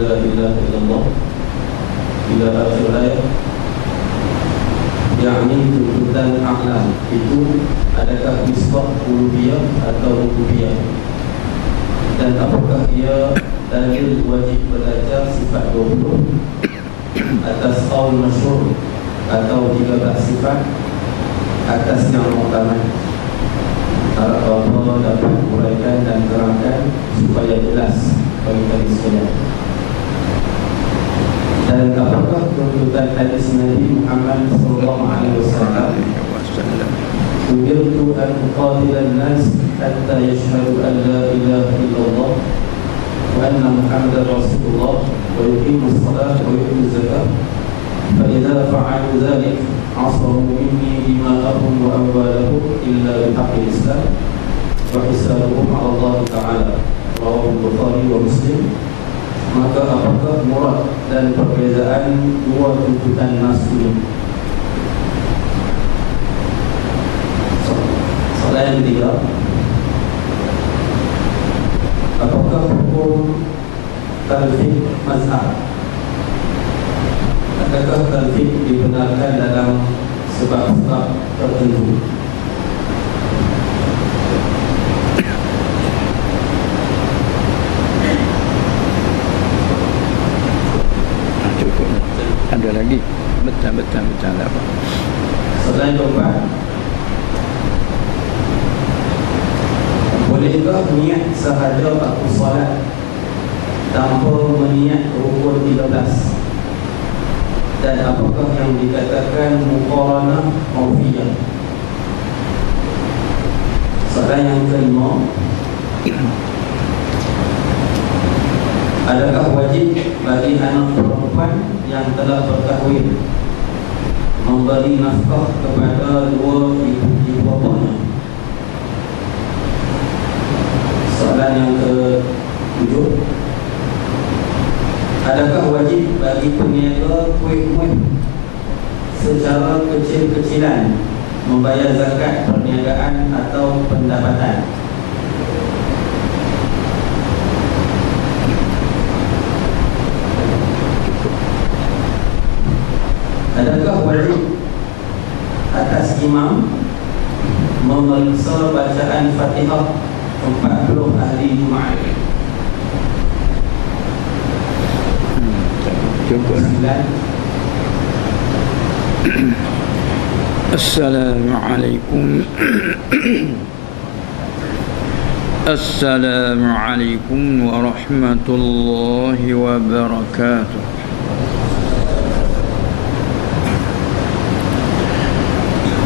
la ilaha illallah ila akhir ayat, yakni tuntutan a'lam itu adakah nisbah uluhiyah atau rububiyah, dan apakah ia dalil wajib belajar sifat 20 atas qaul masyhur atau 13 sifat atas yang muktamad. Harap Allah dapat uraikan dan terangkan supaya jelas bagi kami sekalian. Dan apakah tuntutan hadis Nabi Muhammad sallallahu alaihi wasallam, umirtu an uqatila an-nas hatta yashhadu an la ilaha illallah wa anna Muhammadar Rasulullah wa yuqimus salat wa yutuz zakat, fa idza fa'alu dhalik asamu minni dima'ahum wa amwalahum illa bihaqqil Islam wa hisabuhum 'ala Allah Ta'ala. Rawahu Bukhari wa Muslim. Maka apakah murad dan perbezaan dua tuntutan nas ini? Soalan yang ketiga, apakah hukum talfiq mazhab? Adakah talfiq dibenarkan dalam sebab-sebab tertentu? Ada lagi? Betul apa? Soalan keempat, bolehkah niat sahaja waktu solat tanpa meniat rukun 13? Dan apakah yang dikatakan muqaranah mawfiyah? Soalan yang kelima, adakah wajib bagi anak perempuan yang telah berkahwin memberi nafkah kepada dua ibu bapanya? Soalan yang ke-7, adakah wajib bagi peniaga kuih-kuih secara kecil-kecilan membayar zakat perniagaan atau pendapatan? Adakah wajib atas imam memeriksa bacaan Fatihah 40 ahli Jumaat? Assalamualaikum. Assalamualaikum warahmatullahi wabarakatuh.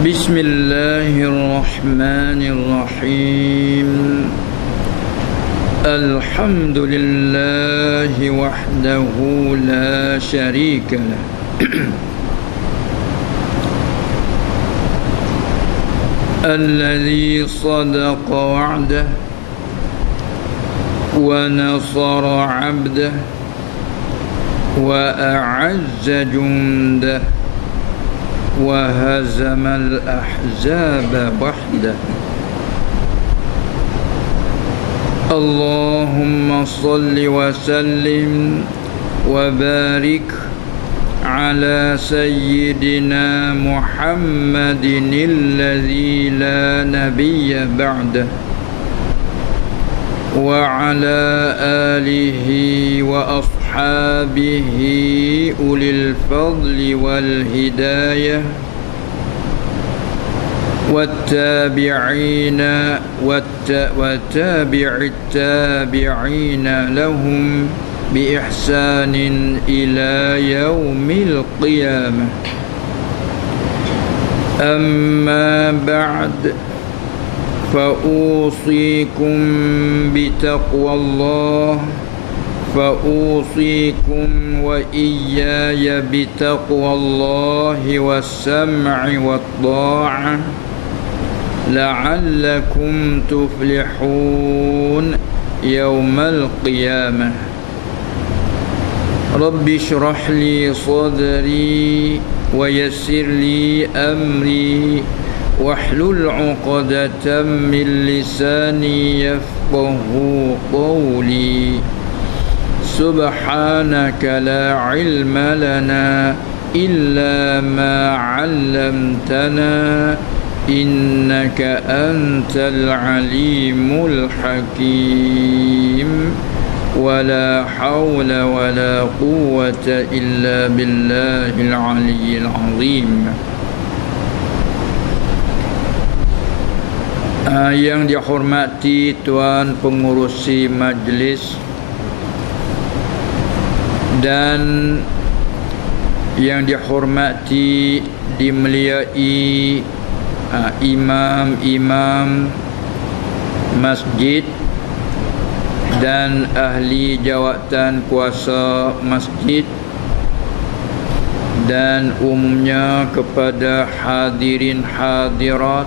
Bismillahirrahmanirrahim. Alhamdulillahi wahdahu la syarika lah. Alladhi sadaqa wa'dah wa nasara 'abdah wa a'azza jundah wa hazamal ahzaba wahdah. Allahumma salli wa sallim wa barik ala sayyidina Muhammadin alladhi la nabiyya ba'dah wa ala alihi wa ashabihi ulil fadli wal hidayah والتابعين وتابع التابعين لهم بإحسان إلى يوم القيامة. أما بعد فأوصيكم بتقوى الله فأوصيكم وإياي بتقوى الله والسمع والطاعة لعلكم تفلحون يوم القيامة. رب اشرح لي صدري ويسر لي أمري واحلل عقدة من لساني يفقه قولي. Subhanaka la ilma lana illa ma 'allamtana innaka antal alimul hakim. ولا حول ولا قوة إلا بالله العلي العظيم. Yang dihormati tuan pengurusi majlis dan yang dihormati dimuliai imam-imam masjid dan ahli jawatan kuasa masjid, dan umumnya kepada hadirin hadirat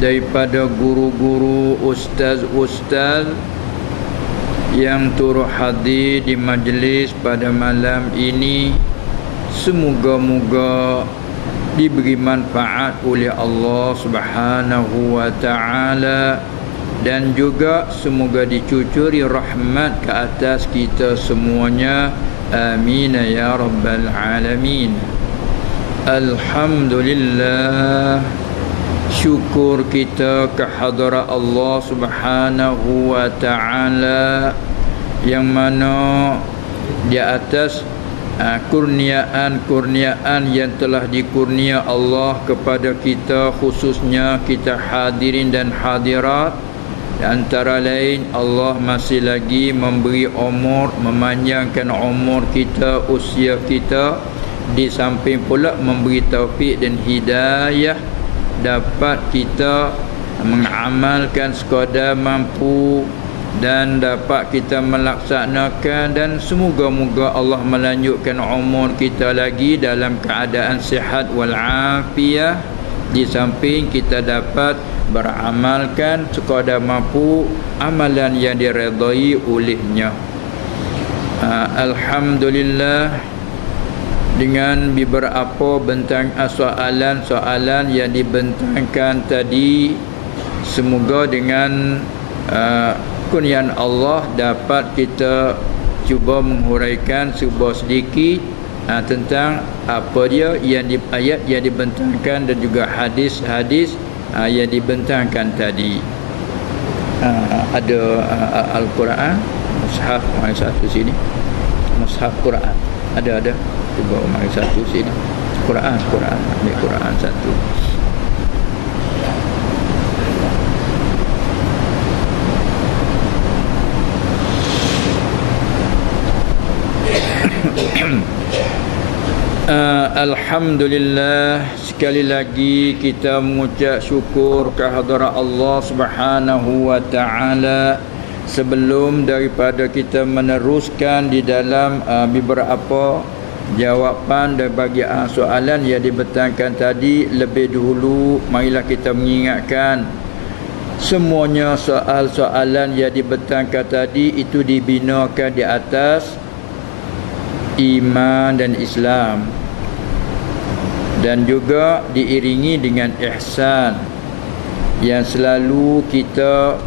daripada guru-guru, ustaz-ustaz yang turut hadir di majlis pada malam ini. Semoga-moga diberi manfaat oleh Allah Subhanahu wa taala, dan juga semoga dicucuri rahmat ke atas kita semuanya. Amin ya rabbal alamin. Alhamdulillah, syukur kita ke hadrat Allah Subhanahu wa taala yang mana di atas kurniaan yang telah dikurnia Allah kepada kita, khususnya kita hadirin dan hadirat. Antara lain, Allah masih lagi memberi umur, memanjangkan umur kita, usia kita. Di samping pula memberi taufik dan hidayah dapat kita mengamalkan sekadar mampu dan dapat kita melaksanakan, dan semoga-moga Allah melanjutkan umur kita lagi dalam keadaan sihat wal-afiyah. Di samping kita dapat beramalkan sekadar mampu amalan yang diredai olehnya. Alhamdulillah, dengan beberapa soalan-soalan yang dibentangkan tadi, semoga dengan kurniaan Allah dapat kita cuba menghuraikan sebuah sedikit tentang apa dia yang ayat yang dibentangkan dan juga hadis-hadis yang dibentangkan tadi. Ada Al-Quran, mushaf mari satu sini. Mushaf Quran. Ada. Cuba mari satu sini. Quran, ambil Quran satu. Alhamdulillah, sekali lagi kita mengucap syukur kehadrat Allah Subhanahu wa taala. Sebelum daripada kita meneruskan di dalam beberapa jawapan dan bagi soalan yang dibentangkan tadi, lebih dahulu marilah kita mengingatkan semuanya soalan-soalan yang dibentangkan tadi itu dibinakan di atas iman dan Islam, dan juga diiringi dengan ihsan yang selalu kita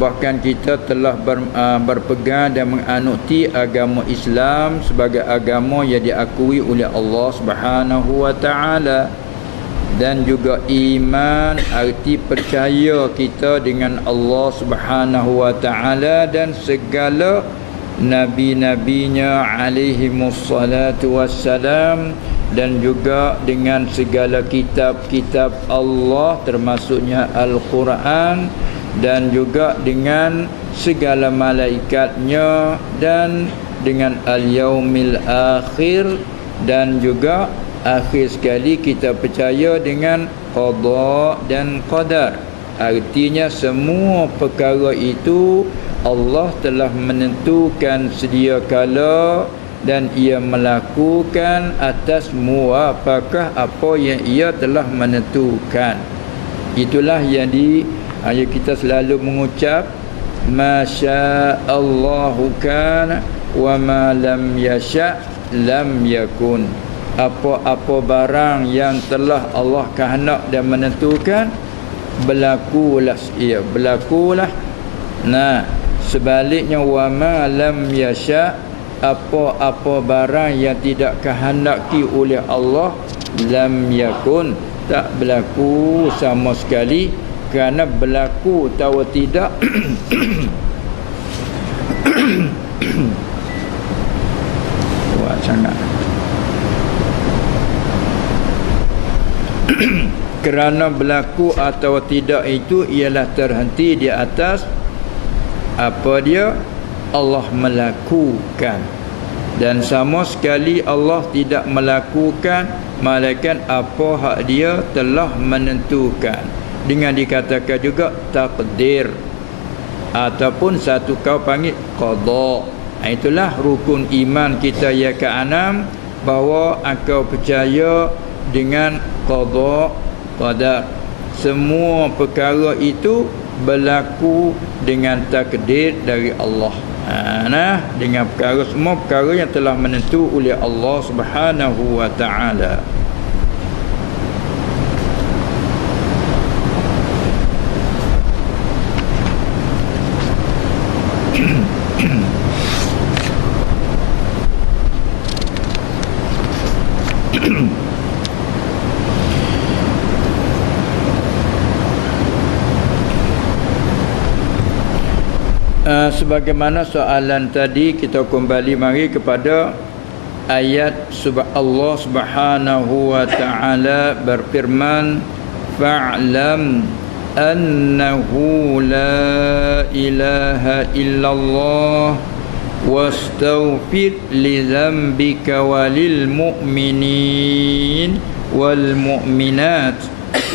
bahkan kita telah berpegang dan menganuti agama Islam sebagai agama yang diakui oleh Allah Subhanahu wa taala. Dan juga iman arti percaya kita dengan Allah Subhanahu wa taala dan segala nabi-nabinya alaihimussalatu wassalam, dan juga dengan segala kitab-kitab Allah termasuknya Al-Quran, dan juga dengan segala malaikatnya, dan dengan al-yaumil akhir, dan juga akhir sekali kita percaya dengan qada dan qadar. Artinya semua perkara itu Allah telah menentukan sedia kala, dan ia melakukan atas muwafaqah apa yang ia telah menentukan. Itulah yang kita selalu mengucap masyaallahu kana wa ma lam yasha lam yakun. Apa-apa barang yang telah Allah kehendak dan menentukan, berlakulah ia, berlakulah. Nah, Sebaliknya wa ma lam yasha, apa-apa barang yang tidak kehendaki oleh Allah, lam yakun, tak berlaku sama sekali. Kerana berlaku atau tidak kuat sangat. Kerana berlaku atau tidak itu ialah terhenti di atas apa dia Allah melakukan, dan sama sekali Allah tidak melakukan melainkan apa hak dia telah menentukan. Dengan dikatakan juga takdir ataupun satu kau panggil qada. Itulah rukun iman kita yang ke-6, bahawa engkau percaya dengan qada qadar. Semua perkara itu berlaku dengan takdir dari Allah. Dengan perkara, semua perkara yang telah menentu oleh Allah Subhanahu wa taala. Sebagaimana soalan tadi, kita kembali mari kepada ayat Allah Subhanahu wa taala berfirman, fa'lam annahu la ilaha illallah wastaghfir li dzambika walil mu'minin wal mu'minat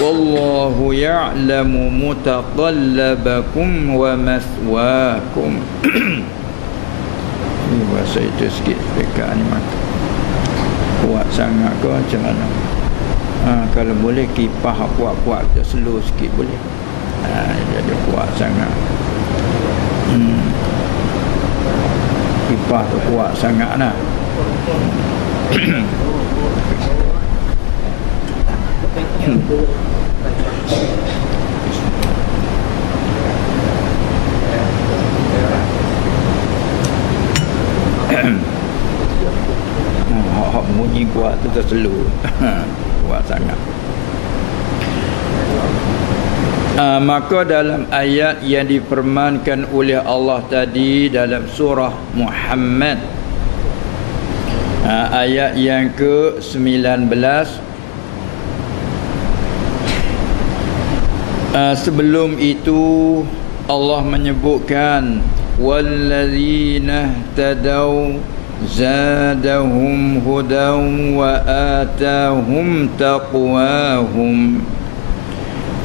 wallahu ya'lamu mutaqallabakum wa mathwaakum. Ini bahasa itu sikit dekat ni maka kuat sangat ke macam mana? Kalau boleh kipah kuat-kuat kita slow sikit boleh. Jadi kuat sangat. Kipah tu kuat sangat lah. Hak bunyi kuat tu terselu. Kuat sangat. Maka dalam ayat yang difirmankan oleh Allah tadi dalam surah Muhammad, ayat yang ke-19, sebelum itu Allah menyebutkan wallazina tadaw zadahum hudan wa atahum taqwahum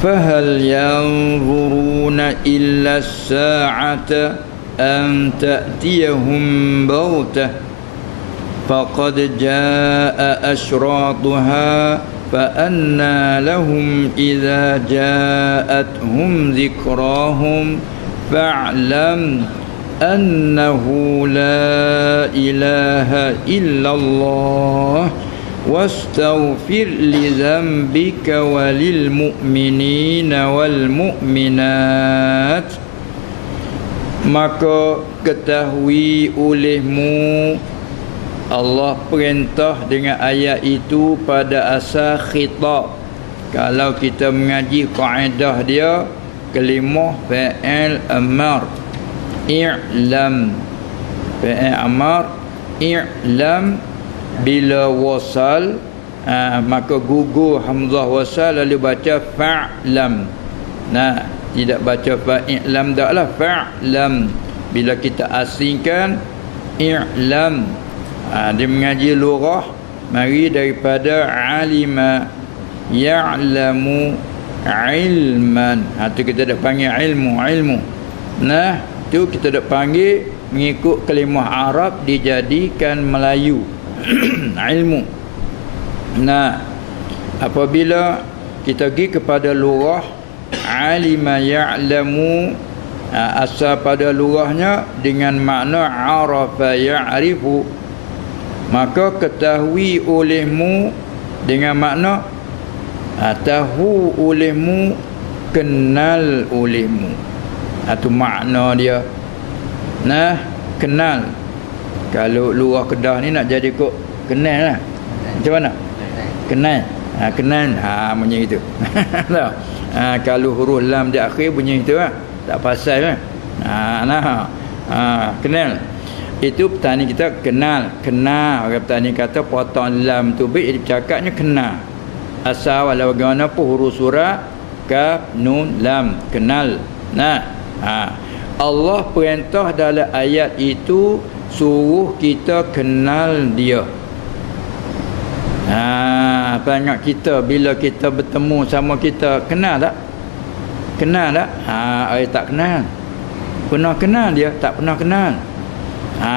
fahal yanzuruna illa as-sa'ata an ta'tiyahum baghtah faqad jaa'a ashratuha فأنى لهم إذا جاءتهم ذكراهم فاعلم أنه لا إله إلا الله واستغفر لذنبك وللمؤمنين والمؤمنات. Maka ketahui olehmu, Allah perintah dengan ayat itu pada asal khitab. Kalau kita mengaji kaedah dia, kalimah fa'il amar, i'lam, fa'il amar, i'lam. Bila wasal, maka gugur hamzah wasal lalu baca fa'lam. Tidak baca fa'ilam, taklah fa'lam. Bila kita asingkan i'lam, dia mengaji lughah, mari daripada alima ya'lamu ilman. Tu kita dah panggil ilmu. Tu kita dah panggil mengikut kalimah Arab dijadikan Melayu. Ilmu. Apabila kita pergi kepada lughah alima ya'lamu, asal pada lughahnya dengan makna arafa ya'rifu, maka ketahui olehmu dengan makna tahu olehmu, kenal olehmu. Itu makna dia. Nah, kenal. Kalau luar Kedah ni nak jadi kok kenal lah. Macam mana? Kenal. Kenal. Bunyi itu. Kalau huruf lam di akhir bunyi itu lah. Tak pasal lah. Kenal. Itu petani kita kenal. Kenal. Orang petani kata potong lam tu bit, jadi cakapnya kenal. Asal walau bagaimanapun huruf surah kaf nun lam, kenal. Allah perintah dalam ayat itu suruh kita kenal dia. Tengok kita bila kita bertemu sama kita, kenal tak? Kenal tak? Tak kenal. Pernah kenal dia? Tak pernah kenal.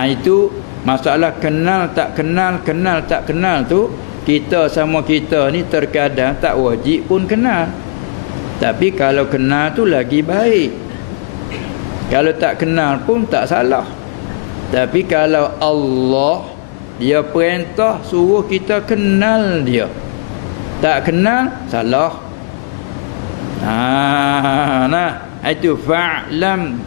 Itu masalah kenal tak kenal, kenal tak kenal tu, kita sama kita ni terkadang tak wajib pun kenal. Tapi kalau kenal tu lagi baik. Kalau tak kenal pun tak salah. Tapi kalau Allah dia perintah suruh kita kenal dia, tak kenal salah. Itu fa'lam.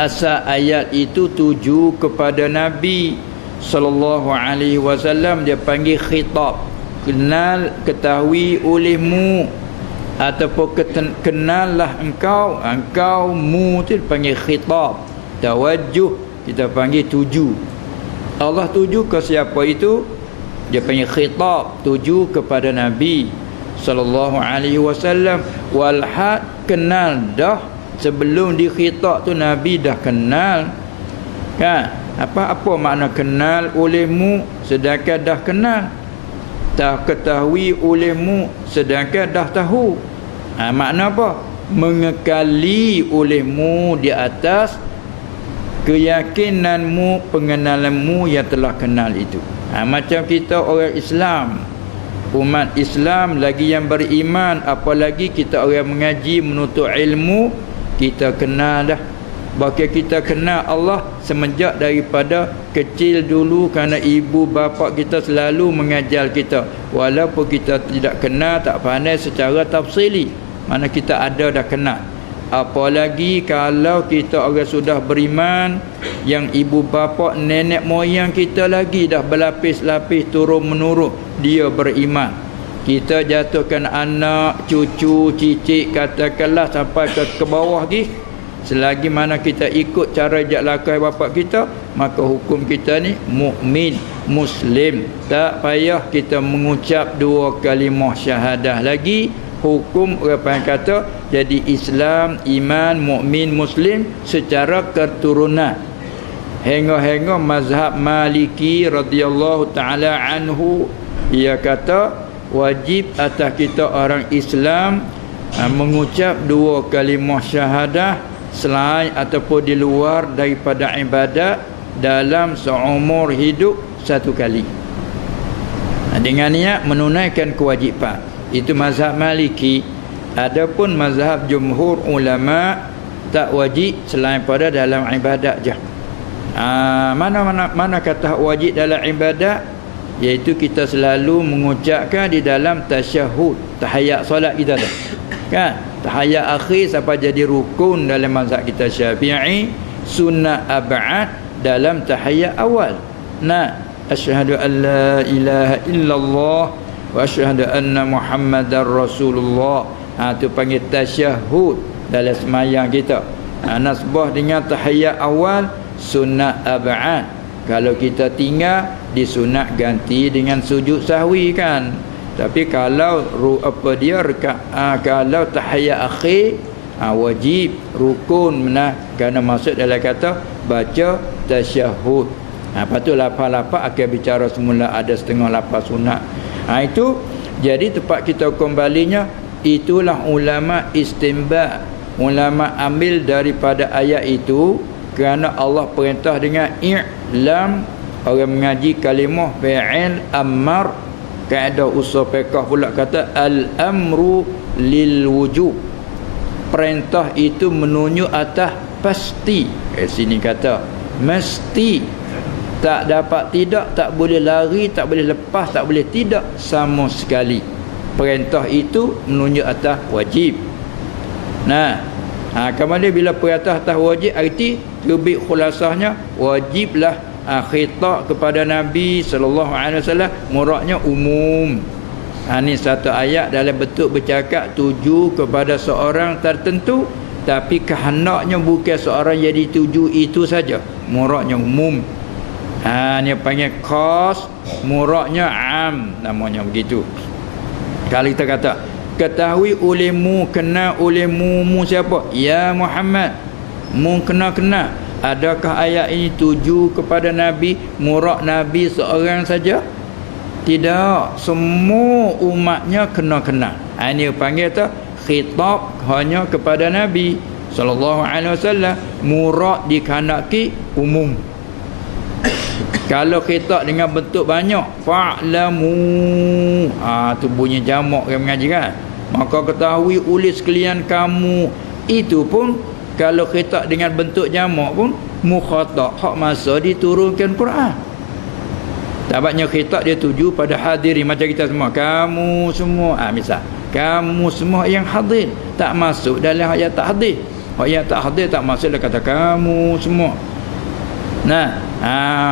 Asal ayat itu tuju kepada Nabi sallallahu alaihi wasallam, dia panggil khitab. Kenal, ketahui olehmu, ataupun kenallah engkau. Engkau mu tu dipanggil khitab. Tawajjuh kita panggil tuju. Allah tuju ke siapa itu? Dia panggil khitab, tuju kepada Nabi sallallahu alaihi wasallam. Walhad, kenal dah. Sebelum dikhitab tu Nabi dah kenal. Kan? Apa makna kenal olehmu sedangkan dah kenal? Tak ketahui olehmu sedangkan dah tahu. Makna apa? Mengekali olehmu di atas keyakinanmu, pengenalanmu yang telah kenal itu. Macam kita orang Islam, umat Islam lagi yang beriman, apalagi kita orang mengaji, menuntut ilmu, kita kenal dah. Bahkan kita kenal Allah semenjak daripada kecil dulu, kerana ibu bapa kita selalu mengajar kita. Walaupun kita tidak kenal, tak pandai secara tafsili, mana kita ada dah kenal. Apalagi kalau kita orang sudah beriman, yang ibu bapa nenek moyang kita lagi dah berlapis-lapis turun menurun dia beriman. Kita jatuhkan anak, cucu, cicit, katakanlah sampai ke bawah lagi. Selagi mana kita ikut cara jak lakai bapa kita, maka hukum kita ni mukmin, muslim. Tak payah kita mengucap 2 kalimah syahadah lagi. Hukum orang kata jadi Islam, iman, mukmin, muslim secara keturunan. Hingga mazhab Maliki radhiyallahu taala anhu, ia kata wajib atas kita orang Islam mengucap 2 kalimah syahadah selain ataupun di luar daripada ibadat dalam seumur hidup 1 kali. Dengan niat menunaikan kewajipan. Itu mazhab Maliki. Adapun mazhab jumhur ulama tak wajib selain pada dalam ibadat je. Mana kata wajib dalam ibadat, iaitu kita selalu mengucapkan di dalam tasyahud, tahiyat solat kita tu. Kan? Tahiyat akhir sampai jadi rukun dalam mazhab kita Syafi'i, sunnah ab'ad dalam tahiyat awal. Asyhadu an la ilaha illallah wa asyhadu anna Muhammadar Rasulullah. Tu panggil tasyahud dalam semayang kita. Nasbah dengan tahiyat awal, sunnah ab'ad. Kalau kita tinggal, disunat ganti dengan sujud sahwi kan. Tapi kalau kalau tahiyat akhir, wajib rukun kerana masuk dalam kata baca tasyahud. Lepas tu lapan-lapan akan bicara semula ada setengah lapan sunat. Itu jadi tempat kita kembalinya, itulah ulama istinbat. Ulama ambil daripada ayat itu kerana Allah perintah dengan i'lam. Orang mengaji kalimah fi'il amar, kaedah usul fiqh pula kata al-amru lil wujub. Perintah itu menunjuk atas pasti. Sini kata mesti. Tak dapat tidak, tak boleh lari, tak boleh lepas, tak boleh tidak sama sekali. Perintah itu menunjuk atas wajib. Kemudian bila perintah atas wajib, arti lebih khulasahnya wajiblah khitab kepada Nabi sallallahu alaihi wasallam, muradnya umum. Ini satu ayat dalam bentuk bercakap tuju kepada seorang tertentu, tapi kehendaknya bukan seorang jadi tuju itu saja, muradnya umum. Ni panggil khas, muradnya am, namanya begitu. Kalau kita kata ketahui olehmu, kenal olehmu, mu siapa? Ya Muhammad. Mu kenal. Adakah ayat ini tuju kepada Nabi, murad Nabi seorang saja? Tidak, semua umatnya kena. Ini panggil tu khitab hanya kepada Nabi sallallahu alaihi wasallam, murad dikehendaki umum. Kalau khitab dengan bentuk banyak, fa'lamu, tu bunyi jamak yang mengaji kan. Maka ketahui oleh sekalian kamu, itu pun kalau khitab dengan bentuk jamak pun mukhatab, hak masa diturunkan Quran. Tabatnya khitab dia tuju pada hadirin macam kita semua. Kamu semua, misal kamu semua yang hadir, tak masuk dalam ayat tak hadir. Ayat tak hadir tak masuk dalam kata kamu semua.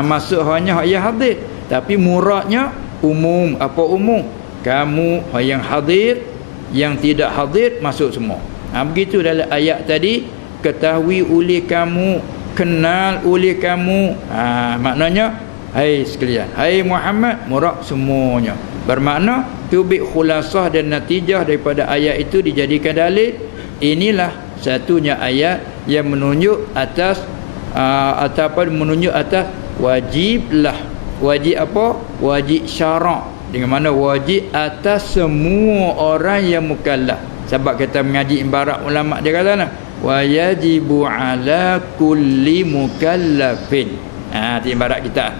Masuk hanya ayat hadir, tapi muradnya umum. Apa umum? Kamu yang hadir, yang tidak hadir masuk semua. Begitu dalam ayat tadi, ketahui oleh kamu, kenal oleh kamu. Maknanya hai sekalian, hai Muhammad, murad semuanya. Bermakna tubik khulasah dan natijah daripada ayat itu dijadikan dalil. Inilah satunya ayat yang menunjuk atas menunjuk atas wajiblah. Wajib apa? Wajib syarak. Dengan mana wajib atas semua orang yang mukallaf. Sebab kita mengaji ibarat ulama dia kata nah, wa yajibu ala kulli mukallafin. Itu ibarat kita.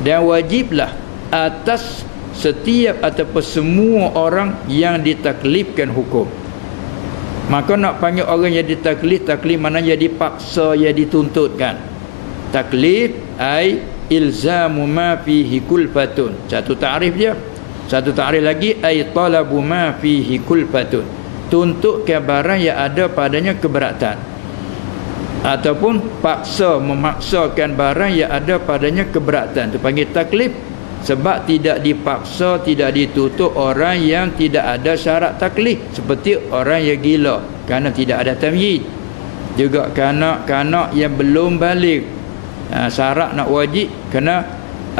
Dan wajiblah atas setiap ataupun semua orang yang ditaklifkan hukum. Maka nak panggil orang yang ditaklif, taklif mana yang dipaksa, yang dituntutkan. Taklif ai ilzamu ma fihi kulfatun. Satu takrif dia. Satu takrif lagi ai talabu ma fihi kulfatun. Tuntutkan barang yang ada padanya keberatan. Ataupun paksa, memaksakan barang yang ada padanya keberatan. Itu panggil taklif. Sebab tidak dipaksa, tidak ditutup orang yang tidak ada syarat taklif, seperti orang yang gila kerana tidak ada tamyiz. Juga kanak-kanak yang belum balik, syarat nak wajib kena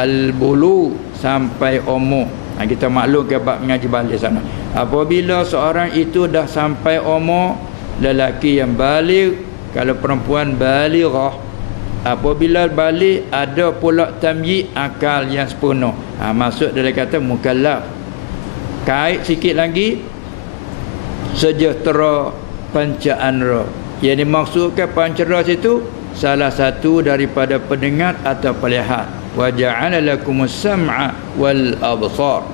al-bulu sampai umur. Kita maklum ke bab mengaji balik sana. Apabila seorang itu dah sampai umur, lelaki yang balik, kalau perempuan balighah, apabila balik ada pula tamyiz akal yang sempurna. Masuk dalam kata mukallaf. Kait sikit lagi sejahtera panca-indera. Yang dimaksudkan panca-indera situ salah satu daripada pendengar atau pelihat. Wa ja'ala lakumus sam'a wal absar.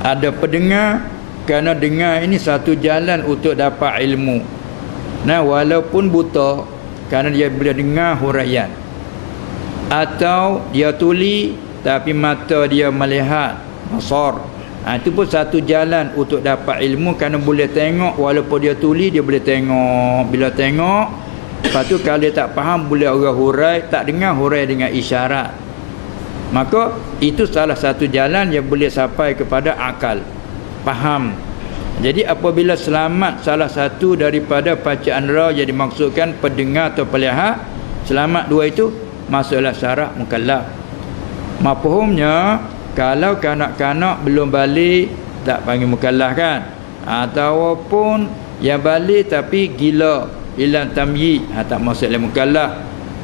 Ada pendengar, kerana dengar ini satu jalan untuk dapat ilmu. Walaupun buta, kerana dia boleh dengar huraian, atau dia tuli tapi mata dia melihat, basar. Itu pun satu jalan untuk dapat ilmu, kerana boleh tengok. Walaupun dia tuli, dia boleh tengok. Bila tengok, lepas tu kalau dia tak faham, boleh orang hurai, tak dengar hurai dengan isyarat. Maka itu salah satu jalan yang boleh sampai kepada akal, faham. Jadi apabila selamat salah satu daripada panca-indera yang dimaksudkan pendengar atau pelihat, selamat dua itu, masuklah syarat mukallaf. Mafhumnya, kalau kanak-kanak belum balik, tak panggil mukallaf kan? Ataupun yang balik tapi gila, hilang tamyiz, tak masuklah mukallaf.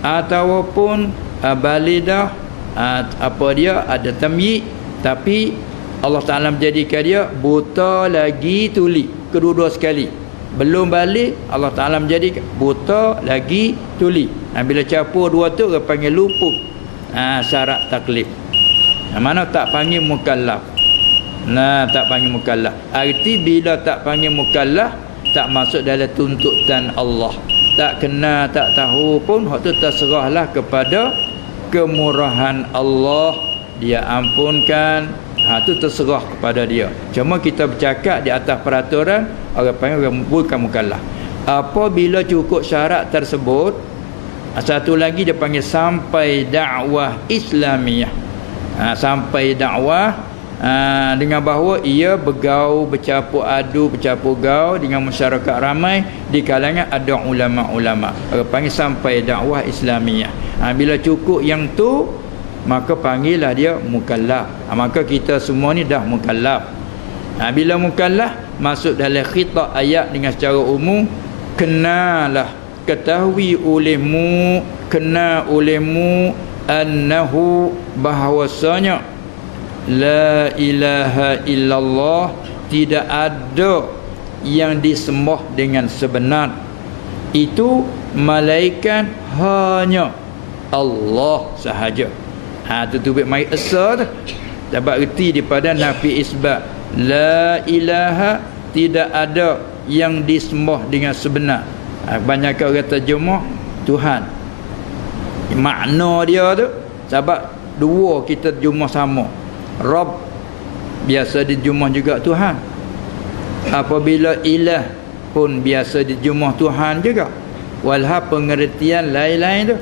Ataupun balik dah, dia ada tamyiz tapi Allah Ta'ala menjadikan dia buta lagi tuli, kedua-dua sekali. Belum balik, Allah Ta'ala menjadikan buta lagi tuli. Bila campur dua tu, dia panggil luput. Syarat taklif. Mana tak panggil mukallaf. Tak panggil mukallaf. Arti bila tak panggil mukallaf, tak masuk dalam tuntutan Allah. Tak kena, tak tahu pun, hak tu terserahlah kepada kemurahan Allah. Dia ampunkan. Itu terserah kepada dia. Cuma kita bercakap di atas peraturan, orang panggil orang bukan mukallaf. Apabila cukup syarat tersebut, satu lagi dia panggil sampai dakwah Islamiah. Sampai dakwah dengan bahawa ia bergaul, bercampur adu, bercampur gaul dengan masyarakat ramai di kalangan ada ulama-ulama. Panggil sampai dakwah Islamiah. Bila cukup yang tu, maka panggillah dia mukallaf. Maka kita semua ni dah mukallaf. Bila mukallaf masuk dalam khitab ayat dengan secara umum, kenalah, ketahui olehmu, kena olehmu annahu, bahawasanya la ilaha illallah, tidak ada yang disembah dengan sebenar itu malaikat hanya Allah sahaja. Tu tubik mai asa tu dapat erti daripada nafi isbat. La ilaha, tidak ada yang disembah dengan sebenar. Banyak orang terjemah Tuhan. Makna dia tu sebab dua kita terjemah sama. Rabb biasa diterjemah juga Tuhan. Apabila ilah pun biasa diterjemah Tuhan juga. Walha pengertian lain-lain tu.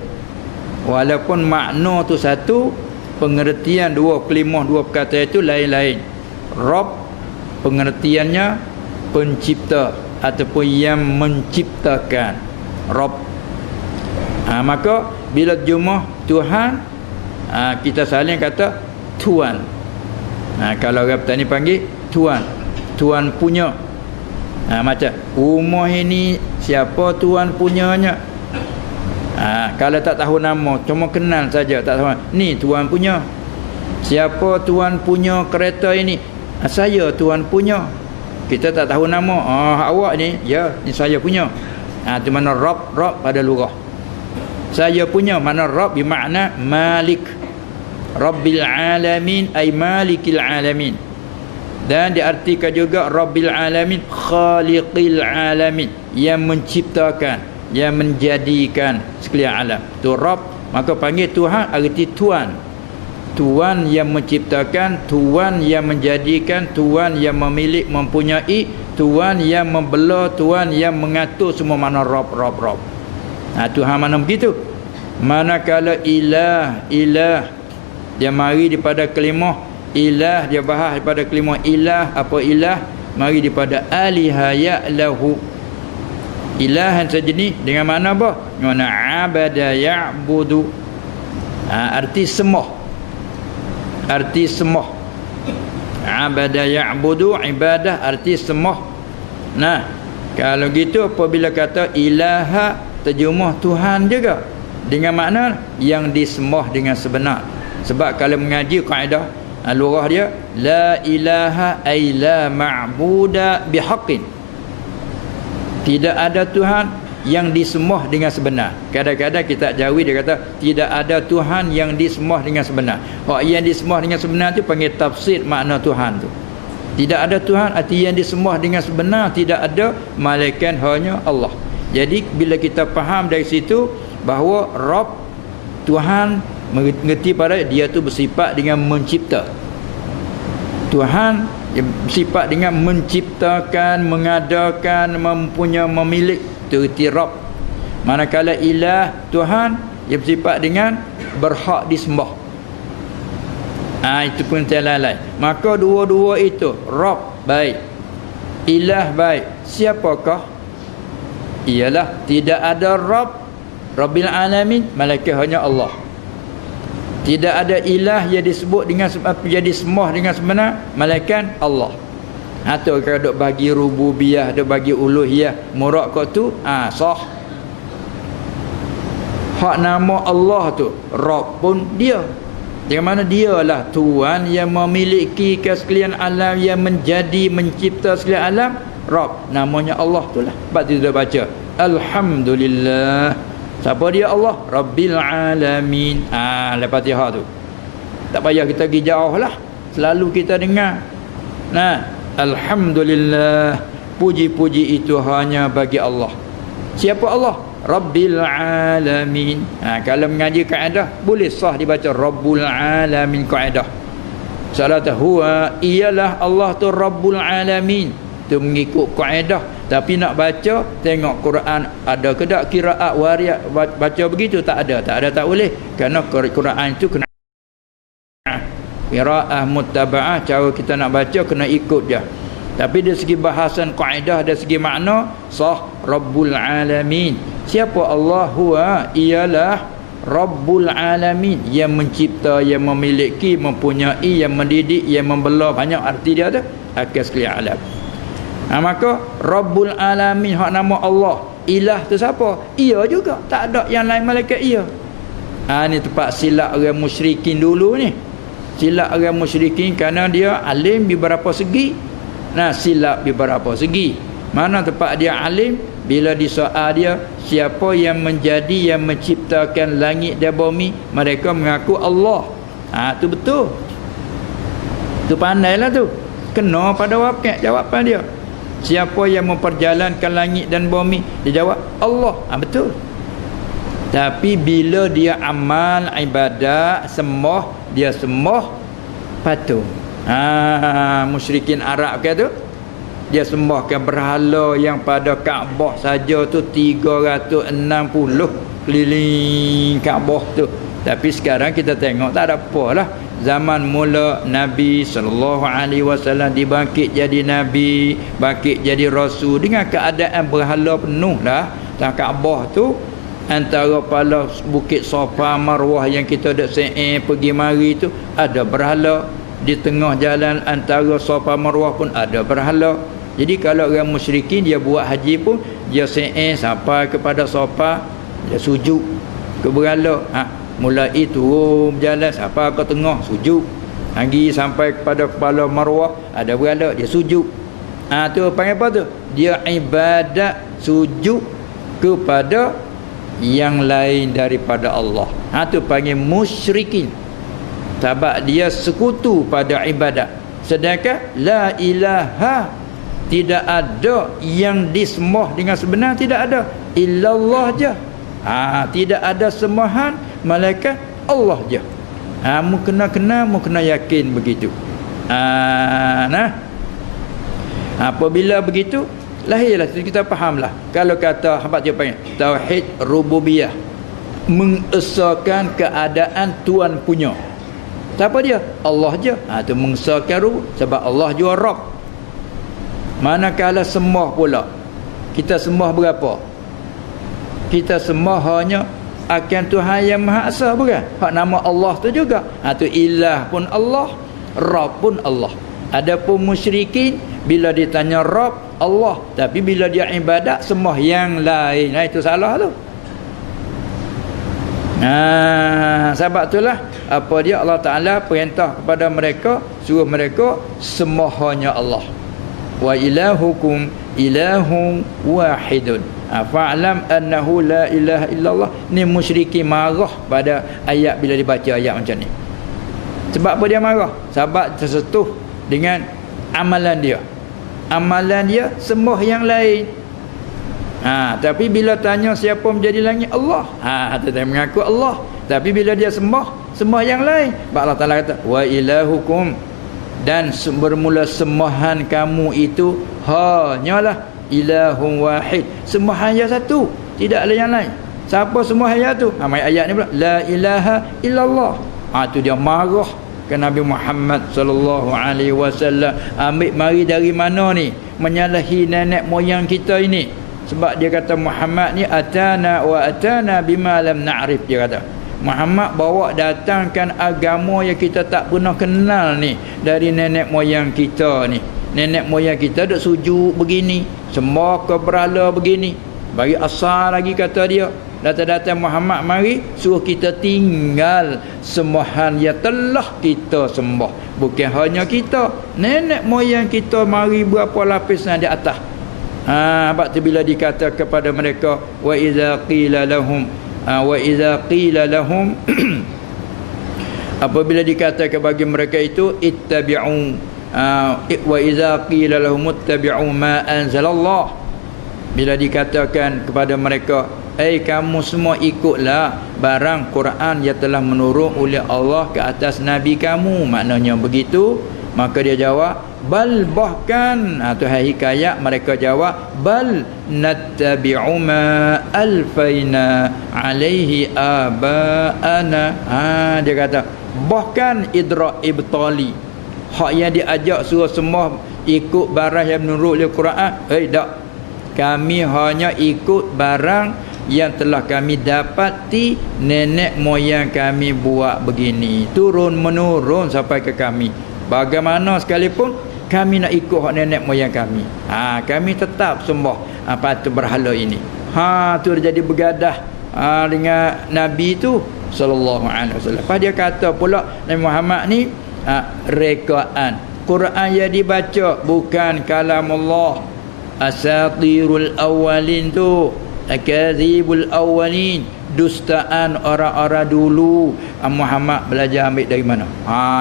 Walaupun makna tu satu, pengertian dua kalimah, dua perkataan itu lain-lain. Rabb pengertiannya pencipta ataupun yang menciptakan. Rabb. Maka bila terjemah Tuhan, kita saling kata Tuan. Kalau orang petani panggil Tuan, Tuan punya. Macam rumah ini siapa tuan punyanya. Kalau tak tahu nama, cuma kenal saja, tak tahu ni tuan punya. Siapa tuan punya kereta ini? Saya tuan punya. Kita tak tahu nama. Awak ni, ya, ni saya punya. Itu mana Rabb pada lugah. Saya punya, mana Rabb bermakna Malik. Rabbil alamin ay malikil alamin. Dan diartikan juga Rabbil alamin, khaliqil alamin, yang menciptakan, yang menjadikan sekalian alam. Tu Rabb, maka panggil Tuhan arti tuan. Tuan yang menciptakan, Tuan yang menjadikan, Tuan yang memiliki, mempunyai, Tuan yang membela, Tuan yang mengatur semua. Mana Rabb. Tuhan mana begitu. Manakala ilah dia mari daripada kalimah ilah, dia bahas daripada kalimah ilah. Apa ilah? Mari daripada aliha ya'lahu, ilahan sejenis dengan makna apa? Mana abada ya'budu. Arti sembah. Arti sembah. Abada ya'budu, ibadah arti sembah. Nah, kalau gitu apabila kata ilaha, terjemah Tuhan juga dengan makna yang disembah dengan sebenar. Sebab kalau mengaji kaedah lurah dia, la ilaha ay la ma'buda bihaqqin, tidak ada Tuhan yang disembah dengan sebenar. Kadang-kadang kita jauhi, dia kata tidak ada Tuhan yang disembah dengan sebenar. Yang disembah dengan sebenar tu panggil tafsir makna Tuhan tu. Tidak ada Tuhan arti yang disembah dengan sebenar tidak ada, malaikat hanya Allah. Jadi bila kita faham dari situ bahawa Rabb, Tuhan, mengerti pada dia tu bersifat dengan mencipta. Tuhan bersifat dengan menciptakan, mengadakan, mempunyai, memilik. Itu erti Rabb. Manakala ilah, Tuhan, dia bersifat dengan berhak disembah. Itu pun lain-lain. Maka dua-dua itu, Rabb baik, ilah baik. Siapakah? Ialah tidak ada Rabb, Rabbil alamin, malaikat hanya Allah. Tidak ada ilah yang disebut dengan jadi sembah dengan sebenar, malaikat Allah. Atau kalau dok bagi rububiyah, dok bagi uluhiyah, murad kau tu sah. Hak nama Allah tu, Rabb pun dia. Yang mana dialah Tuhan yang memiliki sekalian alam, yang menjadi, mencipta sekalian alam. Rabb, namanya Allah tu lah. Sebab tu dah baca Alhamdulillah. Siapa dia? Allah, Rabbil alamin. Lepas Fatihah tu tak payah kita pergi jauh lah, selalu kita dengar. Alhamdulillah, puji-puji itu hanya bagi Allah. Siapa Allah? Rabbil alamin. Kalau mengaji kaedah boleh sah dibaca Rabbul alamin kaedah. Salat huwa, ialah Allah tu Rabbul alamin. Tu mengikut kaedah Tapi nak baca, tengok Quran ada ke tak qiraat waria baca begitu, tak ada, tak boleh. Kerana Quran itu kena qiraah muttaba'ah, cara kita nak baca kena ikut je. Tapi dari segi bahasan kaedah, dari segi makna sah Rabbul Alamin. Siapa Allah? Huwa, ialah Rabbul Alamin, yang mencipta, yang memiliki, mempunyai, yang mendidik, yang membelah. Banyak arti dia tu akan sekalian alam. Maka Rabbul Alamin, hak nama Allah. Ilah tu siapa? Ia juga, tak ada yang lain malaikat ia. Ni tempat silap orang musyrikin dulu ni. Silap orang musyrikin kerana dia alim di beberapa segi. Silap di beberapa segi. Mana tempat dia alim, bila disoal dia siapa yang menjadi, yang menciptakan langit dan bumi, mereka mengaku Allah. Tu betul. Tu pandailah tu. Kena pada wakil jawapan dia. Siapa yang memperjalankan langit dan bumi? Dia jawab Allah. Betul. Tapi bila dia amal ibadat, sembah, dia sembah patung. Musyrikin Arab ke tu, dia sembahkan berhala yang pada Kaabah saja tu 360 keliling Kaabah tu. Tapi sekarang kita tengok tak ada apalah. Zaman mula Nabi SAW dibangkit jadi Nabi, bangkit jadi Rasul dengan keadaan berhala penuh dah. Dan Kaabah tu antara pala Bukit Safa Marwah yang kita dak pergi mari tu ada berhala. Di tengah jalan antara Safa Marwah pun ada berhala. Jadi kalau orang musyrikin dia buat haji pun dia sampai kepada Safa, dia sujud ke berhala. Mulai turun berjalan sampai ke tengah, sujud. Lagi sampai kepada kepala Marwah ada berhala, dia sujud. Tu panggil apa tu? Dia ibadat sujud kepada yang lain daripada Allah. Tu panggil musyrikin. Sebab dia sekutu pada ibadat. Sedangkan la ilaha, tidak ada yang disembah dengan sebenar, tidak ada, illallah je. Tidak ada sembahan malaikat, Allah je. Mu kena yakin begitu. Apabila begitu, lahirlah kita fahamlah. Kalau kata hambat dia panggil tauhid rububiyah, mengesahkan keadaan Tuhan punya. Siapa dia? Allah je. Tu mengesahkan rubub, sebab Allah juga Rabb. Manakala sembah pula, kita sembah berapa? Kita sembah hanya akan Tuhan yang Maha Esa, bukan? Hak nama Allah tu juga. Tu ilah pun Allah, Rabb pun Allah. Adapun musyrikin bila ditanya Rabb Allah, tapi bila dia ibadat sembah yang lain, itu salah tu. Sebab itulah apa dia Allah Ta'ala perintah kepada mereka, suruh mereka sembah hanya Allah. Wa ilahukum ilahun wahidun. Fa'lam annahu la ilaha illallah. Ni musyrikin marah pada ayat bila dibaca ayat macam ni. Sebab apa dia marah? Sebab tersentuh dengan amalan dia. Amalan dia sembah yang lain. Tapi bila tanya siapa menjadi langit, Allah. Dia mengaku Allah. Tapi bila dia sembah yang lain. Allah Ta'ala kata wa ilahukum, dan bermula sembahan kamu itu hanyalah ilahun wahid, sembahan yang satu, tidak ada yang lain. Siapa sembahan yang tu? Ayat ni pula la ilaha illallah. Tu dia marah ke Nabi Muhammad sallallahu alaihi wasallam. Ambil mari dari mana ni menyalahi nenek moyang kita ini? Sebab dia kata Muhammad ni atana bima lam na'rif. Dia kata Muhammad bawa datangkan agama yang kita tak pernah kenal ni dari nenek moyang kita ni. Nenek moyang kita duk sujud begini, sembah ke berhala begini. Bagi asal lagi kata dia. Datang-datang Muhammad mari suruh kita tinggal sembahan yang telah kita sembah. Bukan hanya kita, nenek moyang kita mari berapa lapisan di atas. Sebab tu bila dikata kepada mereka wa idza qila lahum apabila dikatakan bagi mereka itu ittabi'u wa idza qila lahum ittabi'u ma anzalallah, bila dikatakan kepada mereka kamu semua ikutlah barang Quran yang telah menurun oleh Allah ke atas Nabi kamu, maknanya begitu Maka dia jawab, bal bahkan Tuhan hikayat mereka jawab, bal nattabi'u ma alfaina alaihi aba'ana. Dia kata bahkan idrak ibtali, hak yang diajak suruh semua ikut barang yang menurut Al-Quran, tak, kami hanya ikut barang yang telah kami dapati nenek moyang kami buat begini, turun menurun sampai ke kami. Bagaimana sekalipun kami nak ikut hak nenek moyang kami. Kami tetap sembah patung berhala ini. Tu jadi bergadah dengan Nabi tu sallallahu alaihi wasallam. Lepas dia kata pula Nabi Muhammad ni rekaan Quran yang dibaca bukan kalam Allah. Asatirul awalin tu, akadzibul awalin, dustaan orang-orang dulu. Muhammad belajar ambil dari mana?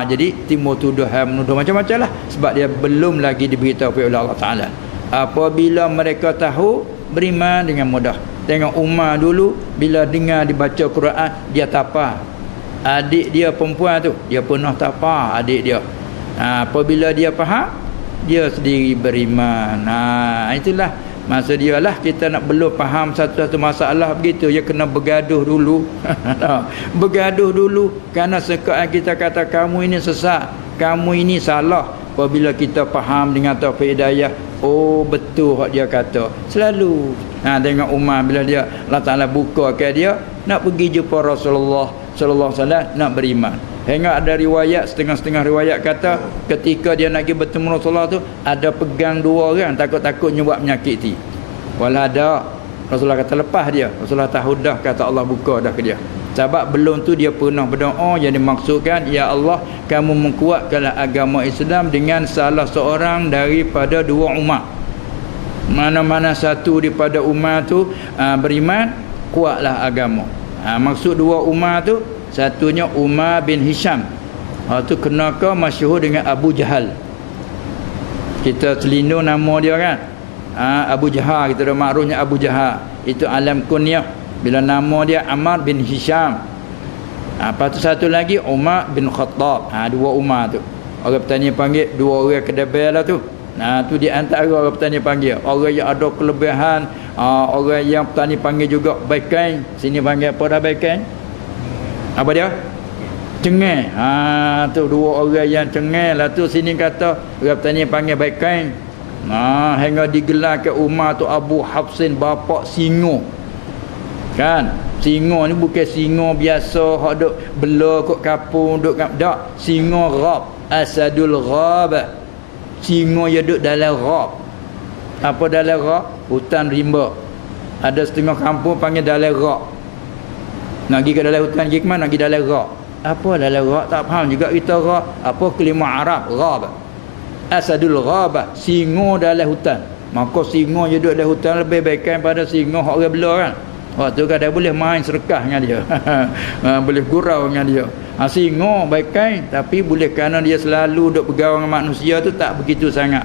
Jadi timbul tuduhan menuduh macam-macam lah, sebab dia belum lagi diberitahu oleh Allah Ta'ala. Apabila mereka tahu, beriman dengan mudah. Tengok Umar dulu, bila dengar dibaca Quran, dia tapar adik dia perempuan tu, dia pernah tapar adik dia. Apabila dia faham, dia sendiri beriman. Itulah maksud dia lah. Kita nak belum faham satu-satu masalah begitu, dia kena bergaduh dulu. Bergaduh dulu. Kerana sekarang kita kata kamu ini sesat, kamu ini salah. Apabila kita faham dengan taufik hidayah, oh betul hak dia kata, selalu tengok Umar bila dia Allah Ta'ala buka ke dia nak pergi jumpa Rasulullah sallallahu alaihi wasallam, nak beriman. Hingga ada riwayat, setengah-setengah riwayat kata ketika dia nak pergi bertemu Rasulullah tu, ada pegang dua orang, takut-takut nyebab menyakiti. Walau ada, Rasulullah kata lepas dia. Rasulullah tahu dah, kata Allah buka dah ke dia. Sebab belum tu dia pernah berdoa yang dimaksudkan, ya Allah, kamu menguatkanlah agama Islam dengan salah seorang daripada dua umat. Mana-mana satu daripada umat tu beriman, kuatlah agama. Maksud dua umat tu, satunya Umar bin Hisham. Tu kenaka masyhur dengan Abu Jahal. Kita selindung nama dia kan. Abu Jahal, kita dah makrufnya Abu Jahal. Itu alam kunyah. Bila nama dia Ammar bin Hisham. Lepas tu satu lagi Umar bin Khattab. Dua Umar tu. Orang petani panggil dua orang kedebel lah tu. Tu di antara orang petani panggil. Orang yang ada kelebihan, orang yang petani panggil juga baikan. Sini panggil apa dah baikan? Apa dia? Cengeng. Tu dua orang yang cengeng lah tu. Sini kata orang petani panggil baikan. Hingga digelar ke Umar tu Abu Hafsin, bapak singo. Kan? Singo ni bukan singo biasa hak duk bela kat kapung duk dak. Singo ghab, asadul ghab. Singo yang duk dalam ghab. Apa dalam ghab? Hutan rimba. Ada setengah kampung panggil dalam ghab. Nak pergi ke dalam hutan, pergi ke mana? Nak pergi dalam ghab. Apa dalam ghab? Tak faham juga kita ghab. Apa kelima Arab? Ghab. Asadul ghab, singo dalam hutan. Maka singo yang duduk dalam hutan lebih baikkan pada singo hak orang bela kan. Waktu kadang boleh main serkah dengan dia. Boleh gurau dengan dia. Singo baikkan, tapi boleh kerana dia selalu duduk bergaul dengan manusia tu tak begitu sangat.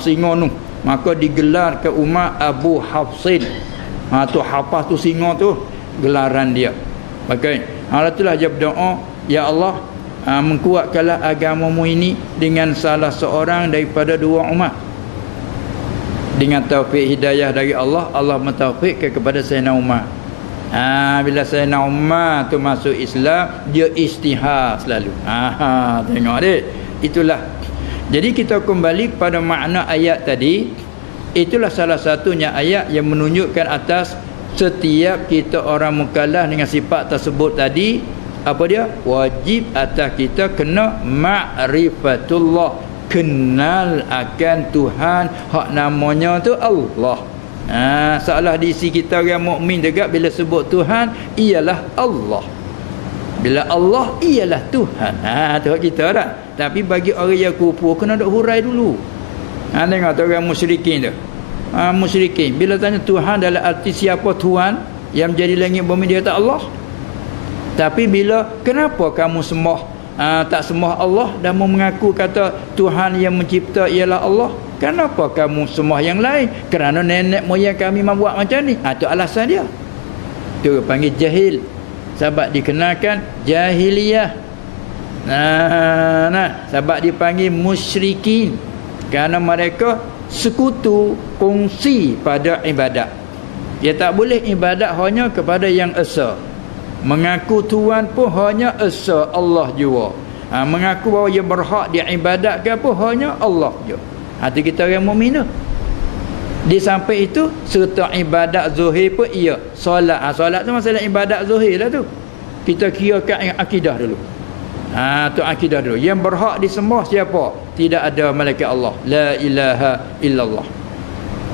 Singo tu maka digelar ke umat Abu Hafsin. Tu Hafaz tu singo tu gelaran dia. Baik. Itulah dia berdoa, ya Allah, mengkuatkanlah agamamu ini dengan salah seorang daripada dua umat. Dengan taufik hidayah dari Allah, Allah mentaufikkan kepada Sayyidina Umar. Bila Sayyidina Umar tu masuk Islam, dia istihar selalu. Tengok dek. Itulah. Jadi kita kembali kepada makna ayat tadi. Itulah salah satunya ayat yang menunjukkan atas setiap kita orang mukallaf dengan sifat tersebut tadi, apa dia? Wajib atas kita kena ma'rifatullah, kenal akan Tuhan, hak namanya tu Allah. Salah diisi kita orang mukmin juga bila sebut Tuhan ialah Allah. Bila Allah ialah Tuhan. Tu hak kita dah. Tapi bagi orang yang kufur kena duk hurai dulu. Tengok orang musyrikin tu. Musyrikin bila tanya Tuhan dalam arti siapa Tuhan yang menjadi langit bumi, dia kata Allah. Tapi bila kenapa kamu sembah tak sembah Allah dan mengaku kata Tuhan yang mencipta ialah Allah, kenapa kamu sembah yang lain? Kerana nenek moyang kami membuat macam ni. Itu alasan dia. Tu panggil jahil. Sebab dikenalkan jahiliyah. Sebab dipanggil musyrikin kerana mereka sekutu, kongsi pada ibadat. Dia tak boleh ibadat hanya kepada yang esa. Mengaku Tuhan pun hanya esa Allah jua. Mengaku bahawa dia berhak diibadatkan pun hanya Allah je. Hati kita orang mukmin tu. Di sampai itu serta ibadat zuhir pun ia solat. Solat tu masalah ibadat zuhir lah tu. Kita kirakan akidah dulu. Tu akidah dulu. Yang berhak disembah siapa? Tidak ada malaikat Allah. La ilaha illallah.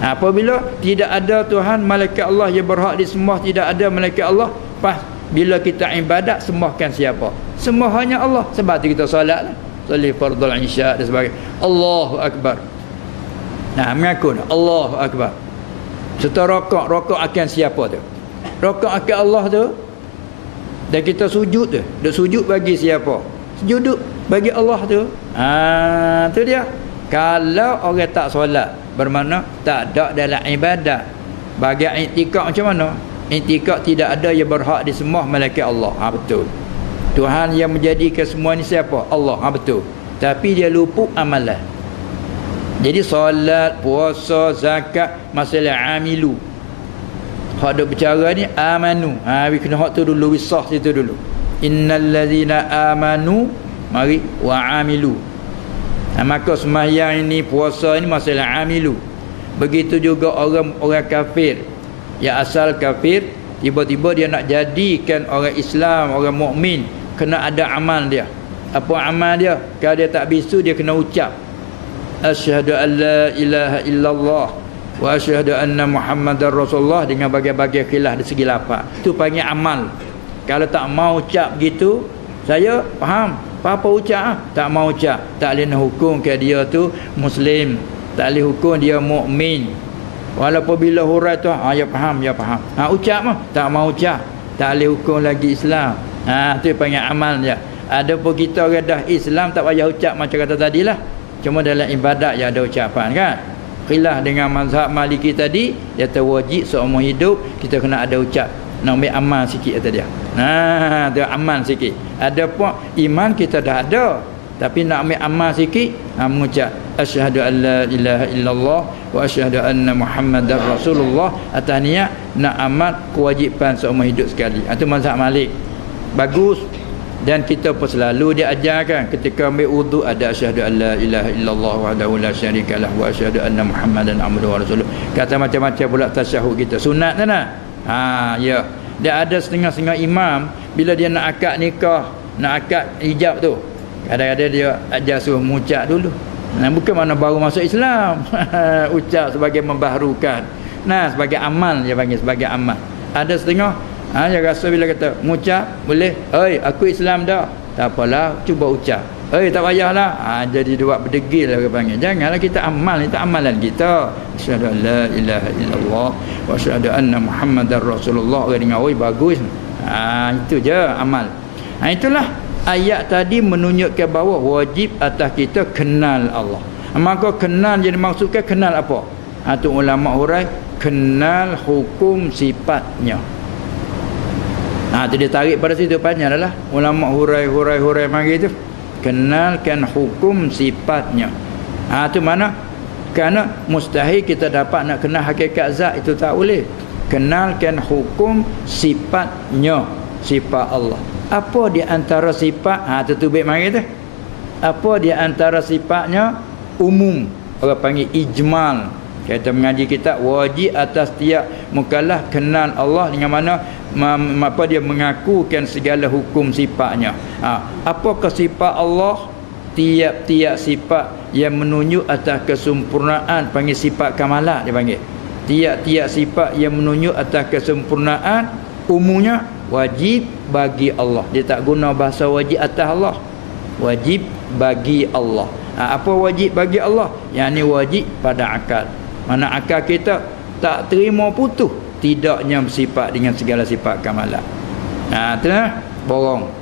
Apabila tidak ada Tuhan, malaikat Allah yang berhak disembah, tidak ada malaikat Allah, pas bila kita ibadat sembahkan siapa? Sembah hanya Allah. Sebab tu kita solat lah. Solat fardhu isya dan sebagainya. Allahu akbar. Mengaku Allahu akbar. Serta rokok akan siapa tu? Rokok akan Allah tu. Dan kita sujud tu. Duk sujud bagi siapa? Sujud bagi Allah tu. Tu dia. Kalau orang tak solat, bermakna tak ada dalam ibadat. Bagi i'tikad macam mana? I'tikad tidak ada yang berhak disembah malaikat Allah. Betul. Tuhan yang menjadikan semua ni siapa? Allah. Betul. Tapi dia luput amalan. Jadi solat, puasa, zakat, masalah amilu. Hak duk bercara ni amanu. We kena hak tu dulu, wisah situ dulu. Innal ladzina amanu mari wa amilu. Maka sembahyang ini, puasa ini masalah amilu. Begitu juga orang kafir. Yang asal kafir, tiba-tiba dia nak jadikan orang Islam, orang mukmin, kena ada amal dia. Apa amal dia? Kalau dia tak bisu, dia kena ucap asyhadu an la ilaha illallah wa asyhadu anna muhammadar rasulullah dengan bagai-bagai khilaf di segi lafaz. Tu panggil amal. Kalau tak mau ucap gitu, saya faham apa ucap tak mau ucap, tak boleh nak hukum ke dia tu muslim, tak boleh hukum dia mukmin. Walaupun bila hurai tu ya faham. Ucap mah tak mau ucap, tak boleh hukum lagi Islam. Tu panggil amal dia. Adapun kita orang dah Islam tak payah ucap macam kata tadilah. Cuma dalam ibadat yang ada ucapan kan. Khilaf dengan mazhab Maliki tadi, dia terwajib seumur hidup kita kena ada ucap. Nak ambil amal sikit kata dia. Dia amal sikit. Ada pun iman kita dah ada, tapi nak ambil amal sikit, mengucap asyhadu an la ilaha illallah wa asyhadu anna muhammadar rasulullah. Atas niat nak amal kewajipan seumur hidup sekali. Itu mazhab Malik. Bagus. Dan kita pun selalu diajarkan ketika ambil wudu ada asyhadu an la ilaha illallah wahdahu la syarikalah wa asyhadu anna muhammadan abduhu wa rasuluh. Kata macam-macam pula tasyahud kita. Sunat tak nak? Ya. Dia ada setengah-setengah imam bila dia nak akad nikah, nak akad hijab tu, kadang-kadang dia ajar suruh mengucap dulu. Bukan mana baru masuk Islam. Ucap sebagai membaharukan. Sebagai amal dia panggil, sebagai amal. Ada setengah dia rasa bila kata mengucap boleh, aku Islam dah, tak apalah, cuba ucap. Tak payahlah. Jadi dia buat berdegil lah orang panggil. Janganlah kita amal, itu amalan kita. Asyhadu an la ilaha illallah wa asyhadu anna muhammadar rasulullah. Orang dengar, bagus. Itu je amal. Itulah ayat tadi menunjukkan bahawa wajib atas kita kenal Allah. Maka kenal jadi maksudkan kenal apa? Tu ulama hurai kenal hukum sifatnya. Dia tarik pada situ panjang adalah ulama hurai mari tu kenalkan hukum sifatnya. Tu mana? Kerana mustahil kita dapat nak kenal hakikat zat, itu tak boleh. Kenalkan hukum sifatnya, sifat Allah. Apa di antara sifat? Tu baik mari tu. Apa di antara sifatnya? Umum. Orang panggil ijmal. Kita mengaji kitab, wajib atas tiap mukallaf kenal Allah dengan mana apa dia mengakukan segala hukum sifatnya. Apakah sifat Allah? Tiap-tiap sifat yang menunjuk atas kesempurnaan panggil sifat kamalat dia panggil. Tiap-tiap sifat yang menunjuk atas kesempurnaan umumnya wajib bagi Allah. Dia tak guna bahasa wajib atas Allah. Wajib bagi Allah. Apa wajib bagi Allah? Yang ni wajib pada akal. Mana akal kita tak terima putus tidaknya bersifat dengan segala sifat kamalat. Borong.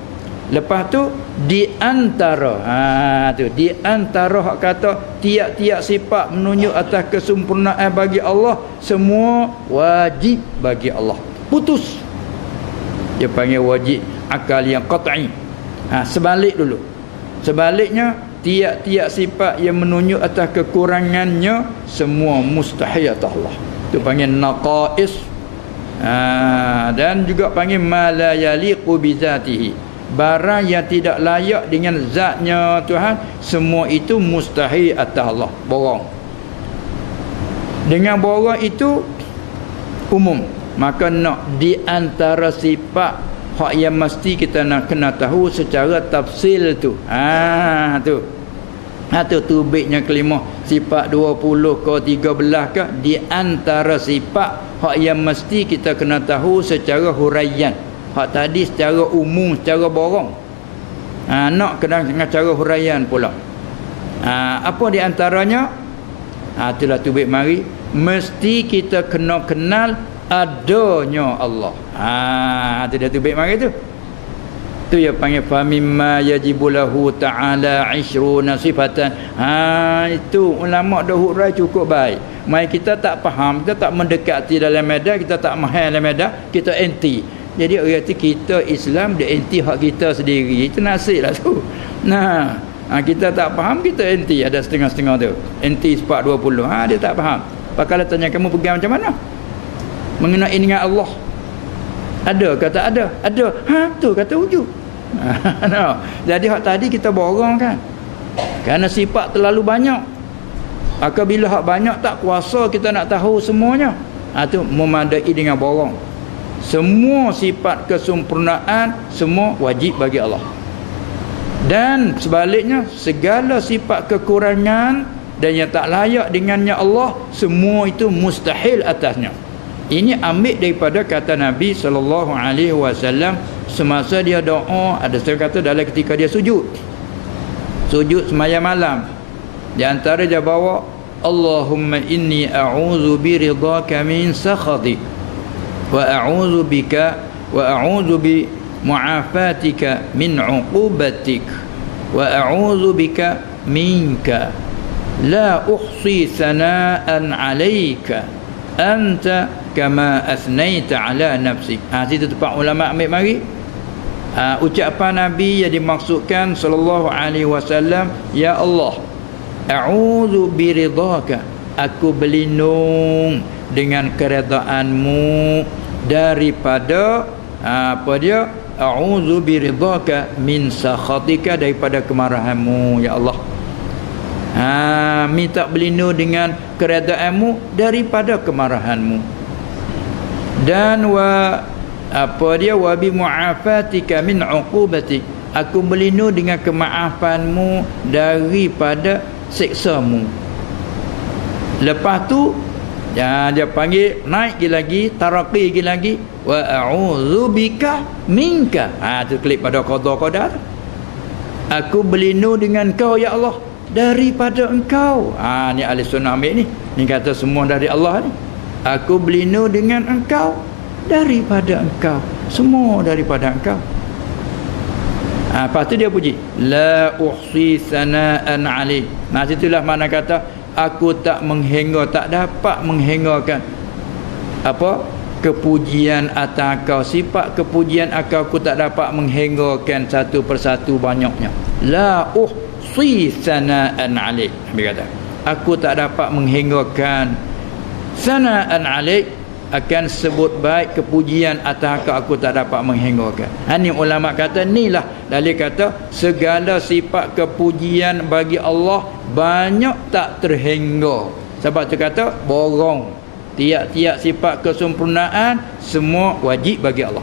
Lepas tu di antara di antara hak kata tiap-tiap sifat menunjuk atas kesempurnaan bagi Allah, semua wajib bagi Allah. Putus. Dia panggil wajib akal yang qat'i. Sebalik dulu. Sebaliknya, tiap-tiap sifat yang menunjuk atas kekurangannya semua mustahil atas Allah. Itu panggil naqais. Dan juga panggil ma la yaliqu bi zatihi. Barang yang tidak layak dengan zatnya Tuhan, semua itu mustahil atas Allah. Borong. Dengan borong itu umum. Maka nak di antara sifat hak yang mesti kita nak kena tahu secara tafsil tu. Tu baiknya kelima sifat 20 ke 13 ke di antara sifat hak yang mesti kita kena tahu secara huraian. Hak tadi secara umum, secara borong. Nak kena dengan cara huraian pula. Apa di antaranya? Itulah tu baik mari mesti kita kena kenal adanya Allah. Itu dah tu baik mari tu. Tu yang panggil fa mimma yajibu lahu ta'ala 20 sifatan. Itu ulama dah hurai cukup baik. Mai kita tak faham, kita tak mendekati dalam medan, kita tak mahal dalam medan, kita anti. Jadi berarti kita Islam dia anti hak kita sendiri. Itu nasiblah tu. Kita tak faham, kita anti. Ada setengah-setengah tu. Anti sifat 20. Dia tak faham. Pakala tanya kamu pegang macam mana? Mengenai dengan Allah. Ada kata ada. Ada. Tu kata wujud. Jadi hak tadi kita borong kan. Kerana sifat terlalu banyak. Apabila hak banyak tak kuasa kita nak tahu semuanya. Tu memadai dengan borong. Semua sifat kesempurnaan semua wajib bagi Allah. Dan sebaliknya segala sifat kekurangan dan yang tak layak dengannya Allah, semua itu mustahil atasnya. Ini ambil daripada kata Nabi SAW semasa dia doa. Ada setengah kata dalam ketika dia sujud sembahyang malam. Di antara dia bawa Allahumma inni a'udzu biridhaka min sakhatik wa a'udzu bika wa a'udzu bi mu'afatika min 'uqubatik wa a'udzu bika minka la uhsi sana'an 'alaika anta kama asnaita ala nafsik. Situ tempat ulama ambil mari. Ucapan Nabi yang dimaksudkan sallallahu alaihi wasallam, ya Allah, a'udzu biridhaka, aku berlindung dengan keredaanmu daripada a'udzu biridhaka min sakhatika, daripada kemarahanmu ya Allah. Minta berlindung dengan keredaanmu daripada kemarahanmu. Dan wa bi mu'afatika min 'uqubatik, aku berlindung dengan kemaafanmu daripada siksamu. Lepas tu dia panggil naik lagi, taraqi lagi, wa a'udzu bika minka. Tu klik pada qada. Aku berlindung dengan kau ya Allah daripada engkau. Ni ahli sunnah ambil ni. Ni kata semua dari Allah ni. Aku berlindung dengan engkau daripada engkau. Semua daripada engkau. Lepas tu dia puji, la uhsi sana'an 'alaik. Situlah makna kata aku tak menghingga, tak dapat menghinggakan kepujian atas kau. Sifat kepujian aku tak dapat menghinggakan satu persatu banyaknya. La uhsi sana'an 'alaik. Nabi kata, aku tak dapat menghinggakan sana'an 'alaik, akan sebut baik kepujian atas aku tak dapat menghinggakan. Ini ulama kata inilah dalil kata segala sifat kepujian bagi Allah banyak tak terhingga. Sebab tu kata borong. Tiap-tiap sifat kesempurnaan semua wajib bagi Allah.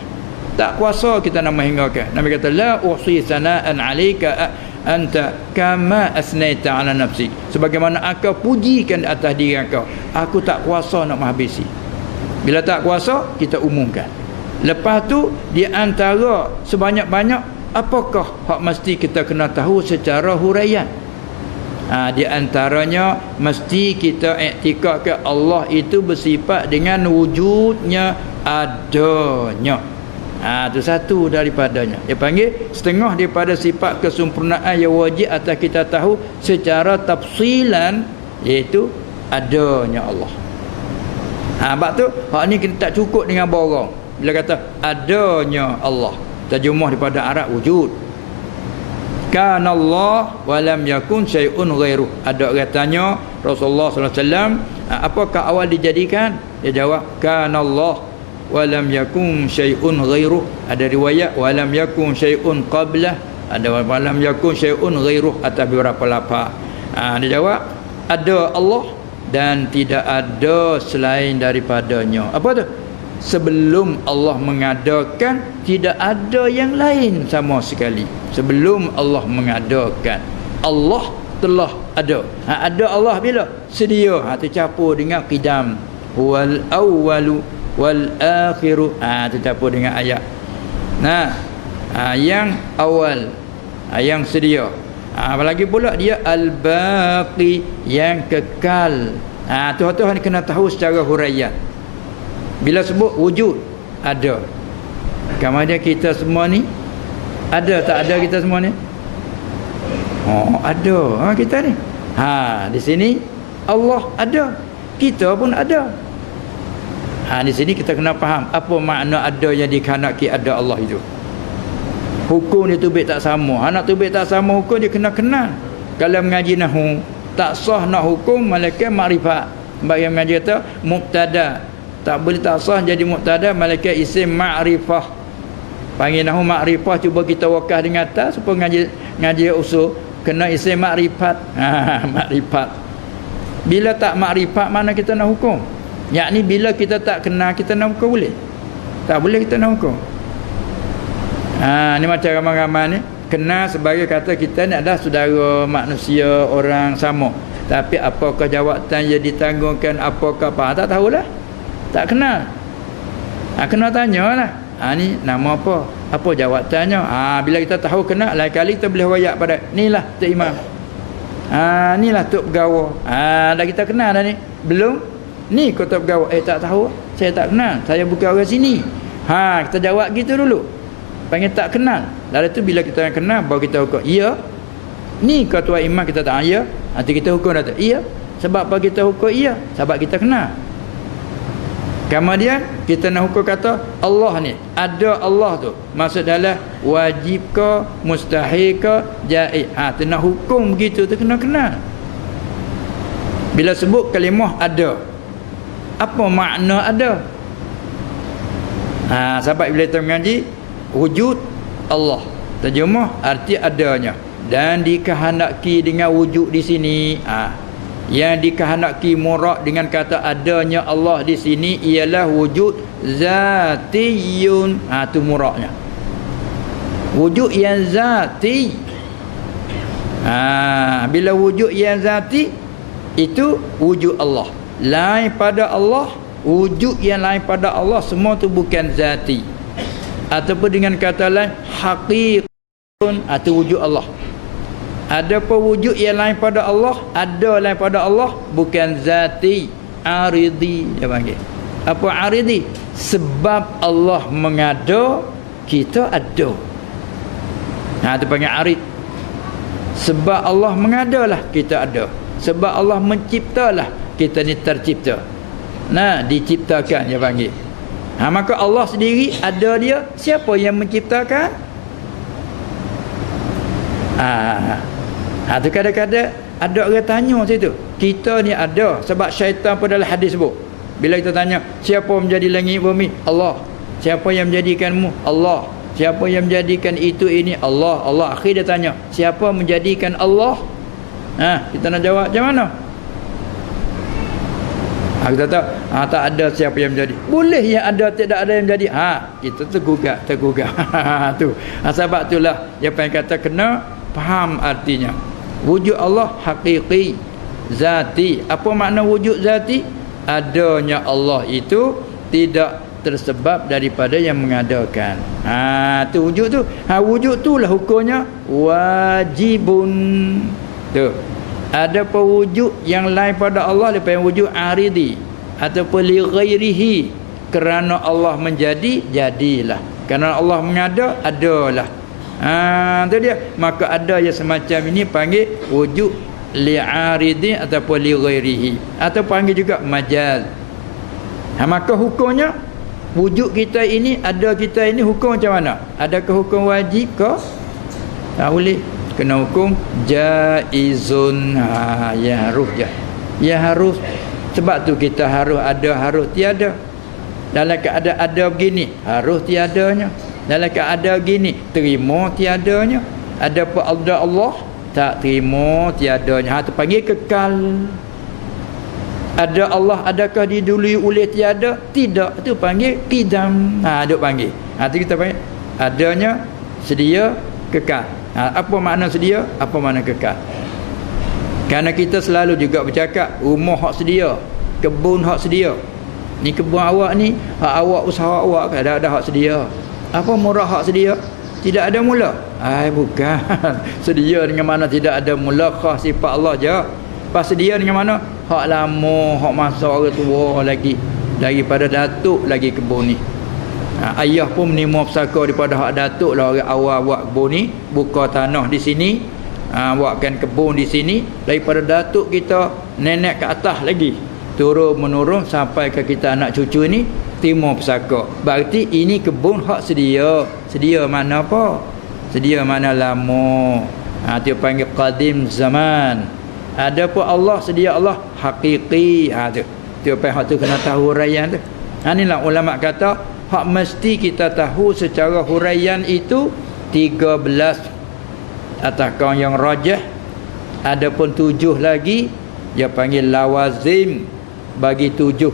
Tak kuasa kita nak menghinggakan. Nabi kata la uhsi sana'an 'alaika anta kama asnaita ala nafsi, sebagaimana aku pujikan atas diri kau, aku tak kuasa nak menghabisi. Bila tak kuasa kita umumkan. Lepas tu di antara sebanyak-banyak apakah hak mesti kita kena tahu secara huraian. Di antaranya mesti kita iktikad Allah itu bersifat dengan wujudnya, adanya. Itu satu daripadanya. Dia panggil setengah daripada sifat kesempurnaan yang wajib atas kita tahu secara tafsilan, iaitu adanya Allah. Sebab tu hak ni kita tak cukup dengan borong. Bila kata adanya Allah, terjemah daripada Arab wujud. Kana Allah wa lam yakun syai'un ghairuh. Ada orang tanya Rasulullah sallallahu alaihi wasallam, apakah awal dijadikan? Dia jawab, kana Allah wa lam yakun syai'un ghairuh. Ada riwayat wa lam yakun syai'un qablah, ada wa lam yakun syai'un ghairuh atas beberapa lafaz. Dia jawab, ada Allah dan tidak ada selain daripadanya. Apa tu? Sebelum Allah mengadakan, tidak ada yang lain sama sekali. Sebelum Allah mengadakan, Allah telah ada. Ada Allah bila? Sedia. Tercampur dengan qidam. Wal awwalu wal akhiru. Tercampur dengan ayat. Yang awal, yang sedia. Apalagi pula dia al-baqi, yang kekal. Tuan-tuan kena tahu secara huraian. Bila sebut wujud, ada. Kemudian kita semua ni ada tak ada kita semua ni? Oh, ada. Kita ni. Di sini Allah ada. Kita pun ada. Di sini kita kena faham apa makna ada yang dikehendaki ada Allah itu. Hukum dia tubik tak sama. Nak tubik tak sama hukum dia kena kenal. Kalau mengaji nahwu, tak sah nak hukum malaikat makrifat. Bagi mengaji kata mubtada. Tak boleh tak sah jadi mubtada malaikat isim ma'rifah. Panggil nahwu ma'rifah, cuba kita wakaf dengan atas supaya ngaji usul kena isim ma'rifat. Ma'rifat. Bila tak ma'rifat mana kita nak hukum? Yakni bila kita tak kenal kita nak hukum boleh? Tak boleh kita nak hukum. Ni macam ramai-ramai ni kenal sebagai kata kita ni adalah saudara manusia, orang sama. Tapi apakah jawatan yang ditanggungkan, apakah apa, tak tahulah. Tak kenal. Kena tanyalah. Ni nama apa? Apa jawatannya? Bila kita tahu kenal, lain kali kita boleh wayak pada inilah Tok Imam. Inilah Tok Pegawai. Dah kita kenal dah ni. Belum? Ni kau Tok Pegawai. Tak tahu. Saya tak kenal. Saya bukan orang sini. Kita jawab gitu dulu. Panggil tak kenal. Lalu tu bila kita kenal baru kita hukum. Ya. Ni ketua imam kita tak ya. Nanti kita hukum dah tak. Ya. Sebab apa kita hukum ya? Sebab kita kenal. Kemudian kita nak hukum kata Allah ni, ada Allah tu. Maksud dalam wajib ke, mustahil ke, jaiz. Tu nak hukum begitu tu kena kenal. Bila sebut kalimah ada, apa makna ada? Sebab bila kita mengaji wujud Allah, terjemah arti adanya dan dikehendaki dengan wujud di sini. Yang dikehendaki murad dengan kata adanya Allah di sini ialah wujud zatiyun. Tu muradnya. Wujud yang zati. Bila wujud yang zati itu wujud Allah. Lain pada Allah, wujud yang lain pada Allah semua tu bukan zati. Ataupun dengan kata lain haqiqun, itu wujud Allah. Ada wujud yang lain pada Allah, ada lain pada Allah bukan zati, aridi dia panggil. Apa aridi? Sebab Allah mengada, kita ada. Itu panggil arid. Sebab Allah mengadalah kita ada. Sebab Allah menciptalah kita ni tercipta. Diciptakan dia panggil. Maka Allah sendiri ada dia. Siapa yang menciptakan? Tu kadang-kadang ada orang tanya situ. Kita ni ada sebab syaitan pada dalam hadis sebut. Bila kita tanya, siapa menjadi langit bumi? Allah. Siapa yang menjadikanmu? Allah. Siapa yang menjadikan itu ini? Allah. Allah. Akhir dia tanya, siapa menjadikan Allah? Kita nak jawab macam mana? Kita tahu tak ada siapa yang menjadi. Boleh yang ada, tidak ada yang menjadi. Kita tergugat. Tu. Sebab itulah dia pengen kata kena faham artinya. Wujud Allah hakiki, zati. Apa makna wujud zati? Adanya Allah itu tidak tersebab daripada yang mengadakan. Tu wujud tu. Wujud tu lah hukumnya wajibun. Tu. Ada wujud yang lain pada Allah, dia panggil wujud aridi ataupun li ghairihi. Kerana Allah menjadi, jadilah. Kerana Allah mengada, adalah. Tu dia. Maka ada yang semacam ini panggil wujud li'aridi ataupun li ghairihi, atau panggil juga majaz. Maka hukumnya wujud kita ini, ada kita ini hukum macam mana? Adakah hukum wajib ke? Tak boleh. kena hukum jaizun. Ya harus je. Ya harus. Sebab tu kita harus ada, harus tiada. Dalam keadaan ada begini, harus tiadanya. Dalam keadaan begini, terima tiadanya. Ada apa Allah tak terima tiadanya. Tu panggil kekal. Ada Allah, adakah didului oleh tiada? Tidak. Itu panggil qidam. Duk panggil. Tu kita panggil adanya, sedia, kekal. Apa makna sedia? Apa makna kekal? Kerana kita selalu juga bercakap rumah hak sedia, kebun hak sedia. Ni kebun awak ni, hak awak, usaha awak kan ada hak sedia. Apa murah hak sedia? Tidak ada mula. Bukan. Sedia dengan mana tidak ada mula, khas sifat Allah je. Pas sedia dengan mana? Hak lama, hak masa orang tua lagi, daripada datuk lagi kebun ni. Ayah pun menerima pesaka daripada hak datuk lah, orang awal buat kebun ni, buka tanah di sini, buatkan kebun di sini, daripada datuk kita nenek ke atas lagi, turun menurun sampai ke kita anak cucu ni terima pesaka. Berarti ini kebun hak sedia. Sedia mana apa? Sedia mana lama. Dia panggil qadim zaman. Ada pun Allah, sedia Allah hakiki. Tu hak tu kena tahu huraian tu. Inilah ulama kata hak mesti kita tahu secara huraian itu 13 atas kaum yang rajah. Ada pun 7 lagi dia panggil lawazim bagi 7.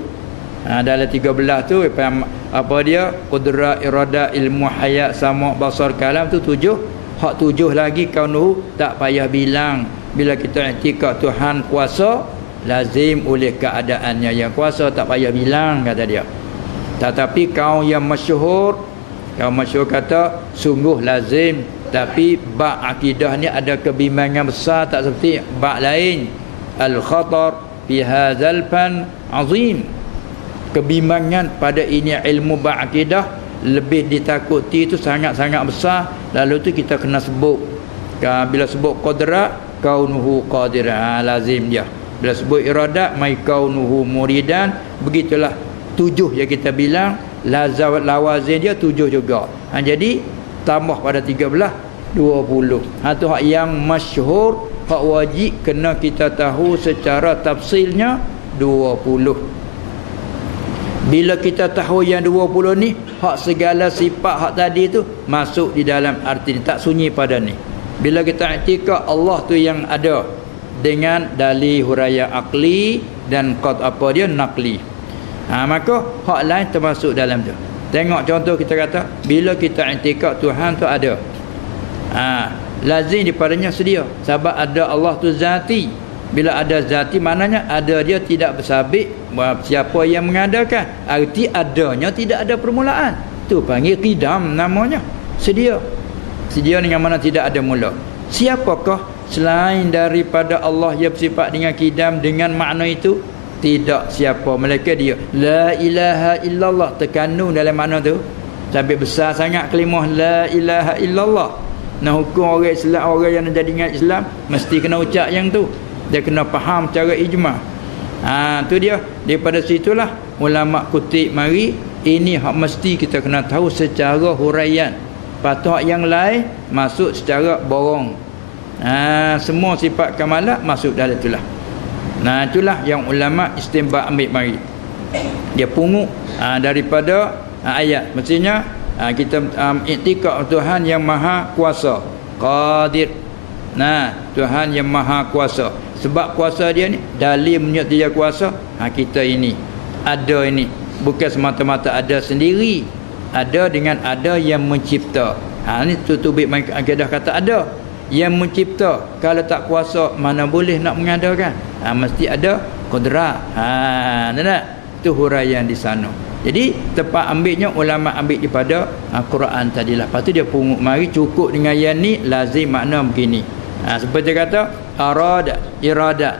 Dalam 13 tu apa dia? Qudrat, irada, ilmu, hayat, sama, basar, kalam tu 7. Hak 7 lagi kaunuhu tak payah bilang. Bila kita i'tikad Tuhan kuasa, lazim oleh keadaannya yang kuasa, tak payah bilang, kata dia. Tetapi kaum yang masyhur, kaum masyhur kata sungguh lazim, tapi bab akidah ni ada kebimbangan besar, tak seperti bab lain. Al-khatar fi hadzal fan azim. Kebimbangan pada ini ilmu bab akidah lebih ditakuti, itu sangat-sangat besar. Lalu tu kita kena sebut, bila sebut qadrat, kaunuhu qadiran, lazim dia. Bila sebut iradat, mai kaunuhu muridan. Begitulah 7 yang kita bilang. Lawazin dia 7 juga. Jadi tambah pada 13, 20. Tu hak yang masyhur, hak wajib kena kita tahu secara tafsilnya 20. Bila kita tahu yang 20 ni, hak segala sifat hak tadi tu masuk di dalam arti ni, tak sunyi pada ni. Bila kita i'tikad Allah tu yang ada dengan dalil huraian akli dan qad apa dia naqli, maka hak lain termasuk dalam tu. Tengok contoh kita kata bila kita i'tikad Tuhan tu ada, lazim dipadanya sedia. Sebab ada Allah tu zati. Bila ada zati maknanya ada dia, tidak bersabit siapa yang mengadakan. Arti adanya tidak ada permulaan. Tu panggil qidam namanya. Sedia. Sedia dengan mana tidak ada mula. Siapakah selain daripada Allah yang bersifat dengan qidam dengan makna itu? Tidak siapa, melainkan dia. La ilaha illallah, terkandung dalam makna tu. Sampai besar sangat kalimah la ilaha illallah. Nah, hukum orang Islam, orang yang jadi dengan Islam mesti kena ucap yang tu. Dia kena faham cara ijma'. Tu dia. Daripada situlah ulama kutip mari, ini hak mesti kita kena tahu secara huraian. Patut yang lain masuk secara borong. Semua sifat kamalah masuk dalam itulah. Itulah yang ulama istinbat ambil mari. Dia pungut daripada ayat. Mestinya kita i'tikad Tuhan yang maha kuasa, qadir. Tuhan yang maha kuasa. Sebab kuasa dia ni dalil menyebut dia kuasa. Kita ini ada ini bukan semata-mata ada sendiri. Ada dengan ada yang mencipta. Ni tutubik akidah kata ada yang mencipta. Kalau tak kuasa mana boleh nak mengadakan. Mesti ada qudrat. Itu huraian di sana. Jadi tepat ambilnya ulama ambil daripada Quran tadilah. Lepas tu dia pungut mari cukup dengan yang ni lazim makna begini. Seperti kata arada, irada.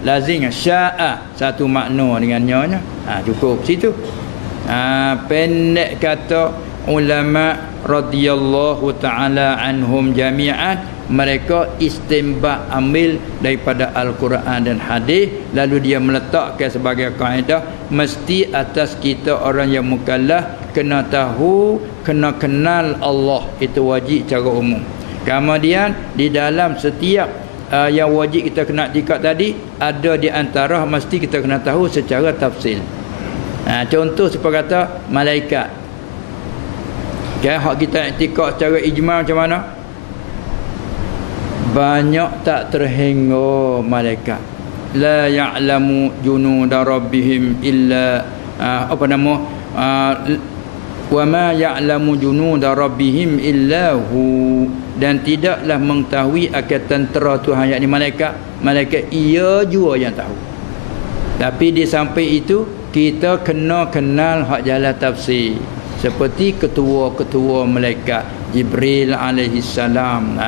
Lazim sya'a satu makna dengan nyonya. Cukup situ. Pendek kata ulama radhiyallahu ta'ala anhum jami'an, mereka istinbat ambil daripada Al-Quran dan hadis, lalu dia meletakkan sebagai kaedah mesti atas kita orang yang mukallaf kena tahu, kena kenal Allah, itu wajib cara umum. Kemudian di dalam setiap yang wajib kita kena itikad tadi, ada di antara mesti kita kena tahu secara tafsil. Contoh seperti kata malaikat. Hak kita itikad secara ijmal macam mana? Banyak tak terhingga malaikat. La ya'lamu junuda rabbihim illa wa ma ya'lamu junuda rabbihim illa hu, dan tidaklah mengetahui akan tentera Tuhan, yakni malaikat ia jua yang tahu. Tapi di samping itu kita kena kenal hak jalan tafsir, seperti ketua-ketua malaikat Jibril alaihi salam.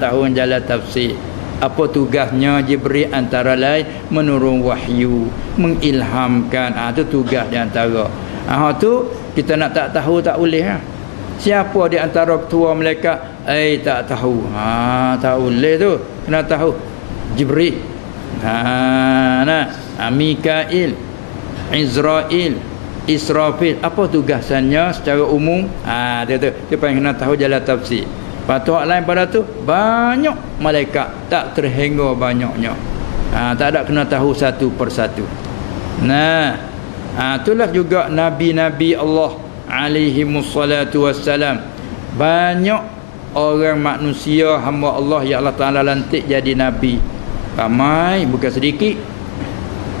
Tahu jalan tafsir. Apa tugasnya Jibril? Antara lain menurun wahyu, mengilhamkan. Itu tugas di antara. Tu kita nak tak tahu tak boleh. Siapa di antara ketua malaikat? Tak tahu. Tak boleh tu. Kena tahu Jibril. Mikail, Izrail, Israfil. Apa tugasannya secara umum? Dia paling kena tahu jalan tafsir. Patut lain pada tu banyak malaikat tak terhingga banyaknya. Tak ada kena tahu satu persatu. Itulah juga nabi-nabi Allah alaihi wassalatu wassalam. Banyak orang manusia hamba Allah yang Allah Taala lantik jadi nabi. Ramai, bukan sedikit.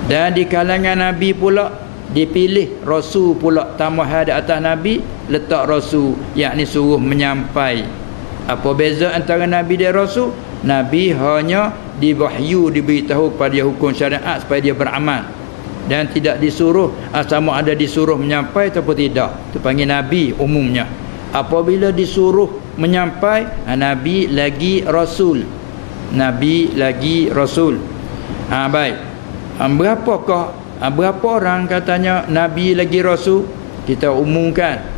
Dan di kalangan nabi pula dipilih rasul pula, tambahan di atas nabi letak rasul, yakni suruh menyampai. Apa beza antara nabi dan rasul? Nabi hanya diwahyu, diberitahu kepada dia hukum syariat supaya dia beramal, dan tidak disuruh sama ada disuruh menyampai ataupun tidak. Itu panggil nabi umumnya. Apabila disuruh menyampai, nabi lagi rasul. Nabi lagi rasul. Baik. Berapa orang katanya nabi lagi rasul? Kita umumkan.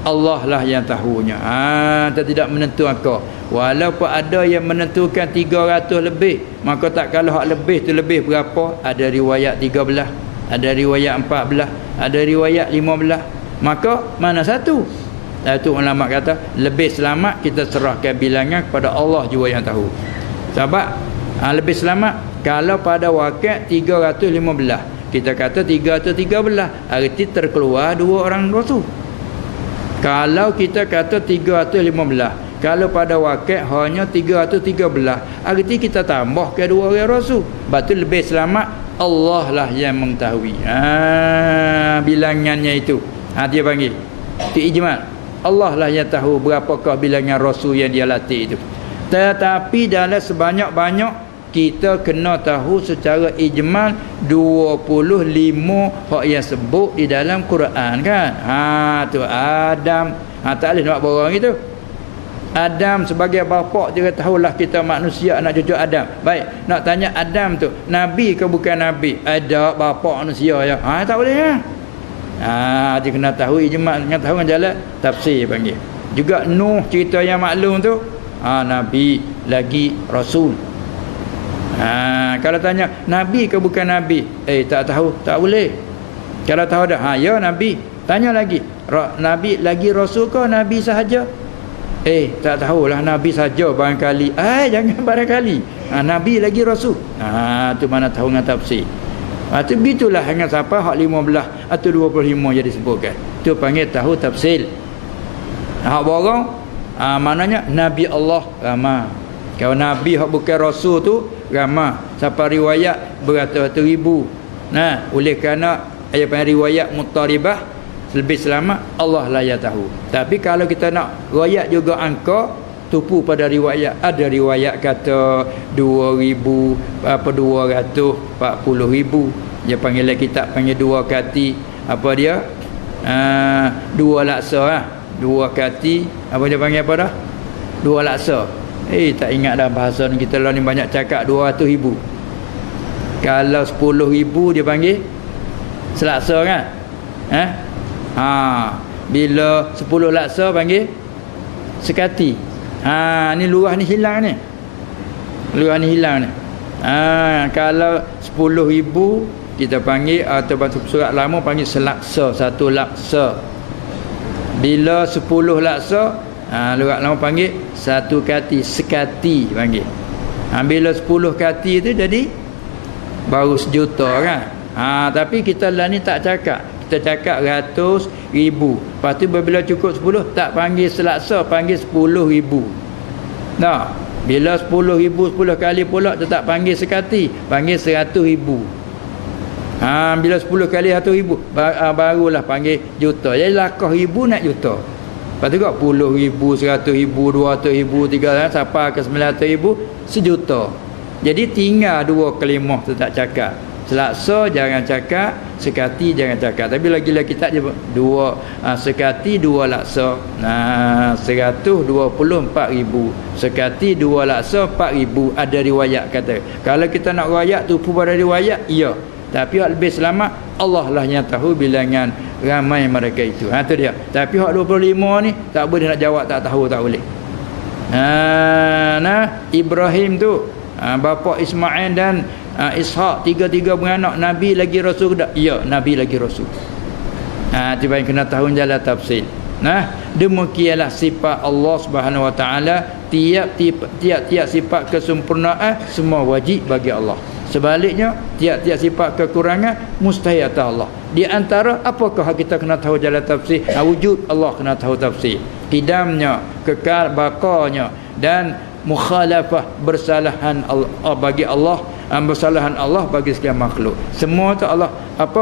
Allah lah yang tahunya. Kita tidak menentukan. Walaupun ada yang menentukan 300 lebih, maka tak kalau hak lebih tu lebih berapa? Ada riwayat 13, ada riwayat 14, ada riwayat 15. Maka mana satu? Itu ulama kata lebih selamat kita serahkan bilangan kepada Allah jua yang tahu. Sebab lebih selamat kalau pada wakil 315, kita kata 313, arti terkeluar 2 orang rasul. Kalau kita kata 315, kalau pada wakil hanya 313, arti kita tambah ke 2 orang rasul. Betul lebih selamat Allah lah yang mengetahui bilangannya itu. Dia panggil itu ijmal. Allah lah yang tahu berapakah bilangan rasul yang dia latih itu. Tetapi dalam sebanyak-banyak kita kena tahu secara ijmal 25 hak yang sebut di dalam Quran kan. Tu Adam. Tak boleh nak borang itu. Adam sebagai bapa dia tahulah kita manusia anak cucu Adam. Baik, nak tanya Adam tu nabi ke bukan nabi? Ada bapa manusia ya. Tak boleh ya. Dia kena tahu ijmal, kena tahu jalan tafsir panggil. Juga Nuh cerita yang maklum tu, nabi lagi rasul. Kalau tanya nabi ke bukan nabi? Tak tahu, tak boleh. Kalau tahu dah, ya nabi. Tanya lagi, nabi lagi rasul ke nabi sahaja? Tak tahulah, nabi saja barangkali. Jangan barangkali. Nabi lagi rasul. Tu mana tahu dengan tafsir. Tu begitulah hanya siapa hak 15 atau 25 yang disebutkan. Tu panggil tahu tafsir. Hak borong maknanya nabi Allah ramai. Kalau nabi hak bukan rasul tu ramai. Siapa riwayat beratus-ratus ribu. Oleh kerana riwayat mutaribah lebih selamat Allah lah yang tahu. Tapi kalau kita nak riwayat juga angka, tupu pada riwayat. Ada riwayat kata 2,240,000. Dia panggil kitab panggil 2 kati. Apa dia? 2 laksa 2 kati. Apa dia panggil apa dah? 2 laksa. Tak ingat dah bahasa kita lah ni banyak cakap 200,000. Kalau 10,000 dia panggil selaksa kan? Bila 10 laksa panggil sekati. Ni lurah ni hilang ni. Lurah ni hilang ni. Kalau 10,000 kita panggil atau surat lama panggil selaksa, 1 laksa. Bila 10 laksa, lurah lama panggil satu kati, sekati panggil. Bila 10 kati tu jadi baru sejuta kan. Tapi kita lah ni tak cakap. Kita cakap ratus ribu. Lepas tu bila cukup 10 tak panggil selaksa, panggil 10,000. Nah, bila 10,000 10 kali pula tak panggil sekati, panggil 100,000. Bila 10 kali 100,000 barulah panggil juta. Jadi lakah ribu nak juta. Lepas tu kat 10,000, 100,000, 200,000, 300,000 sampai ke 900,000 sejuta. Jadi tinggal 2 kalimah tu tak cakap. Selaksa jangan cakap, sekati jangan cakap. Tapi lagi-lagi tak je 2 sekati 2 laksa. 124,000. Sekati 2 laksa 4,000. Ada riwayat kata. Kalau kita nak riwayat tu pada riwayat, ya. Tapi hak lebih selamat Allah lah yang tahu bilangan ramai mereka itu. Tu dia. Tapi hak 25 ni tak boleh nak jawab tak tahu, tak boleh. Ibrahim tu bapa Ismail dan Ishak, tiga-tiga beranak, Nabi lagi Rasul tak? Ya, Nabi lagi Rasul. Tiba yang kena tahu jalan tafsir. Demikianlah sifat Allah Subhanahu Wa Taala. Tiap-tiap sifat kesempurnaan semua wajib bagi Allah. Sebaliknya, tiap-tiap sifat kekurangan mustahil atas Allah. Di antara apakah kita kena tahu jalan tafsir? Wujud Allah kena tahu tafsir. Qidamnya, kekal bakarnya dan mukhalafah bersalahan Allah bagi Allah, bersalahan Allah bagi sekian makhluk. Semua tu Allah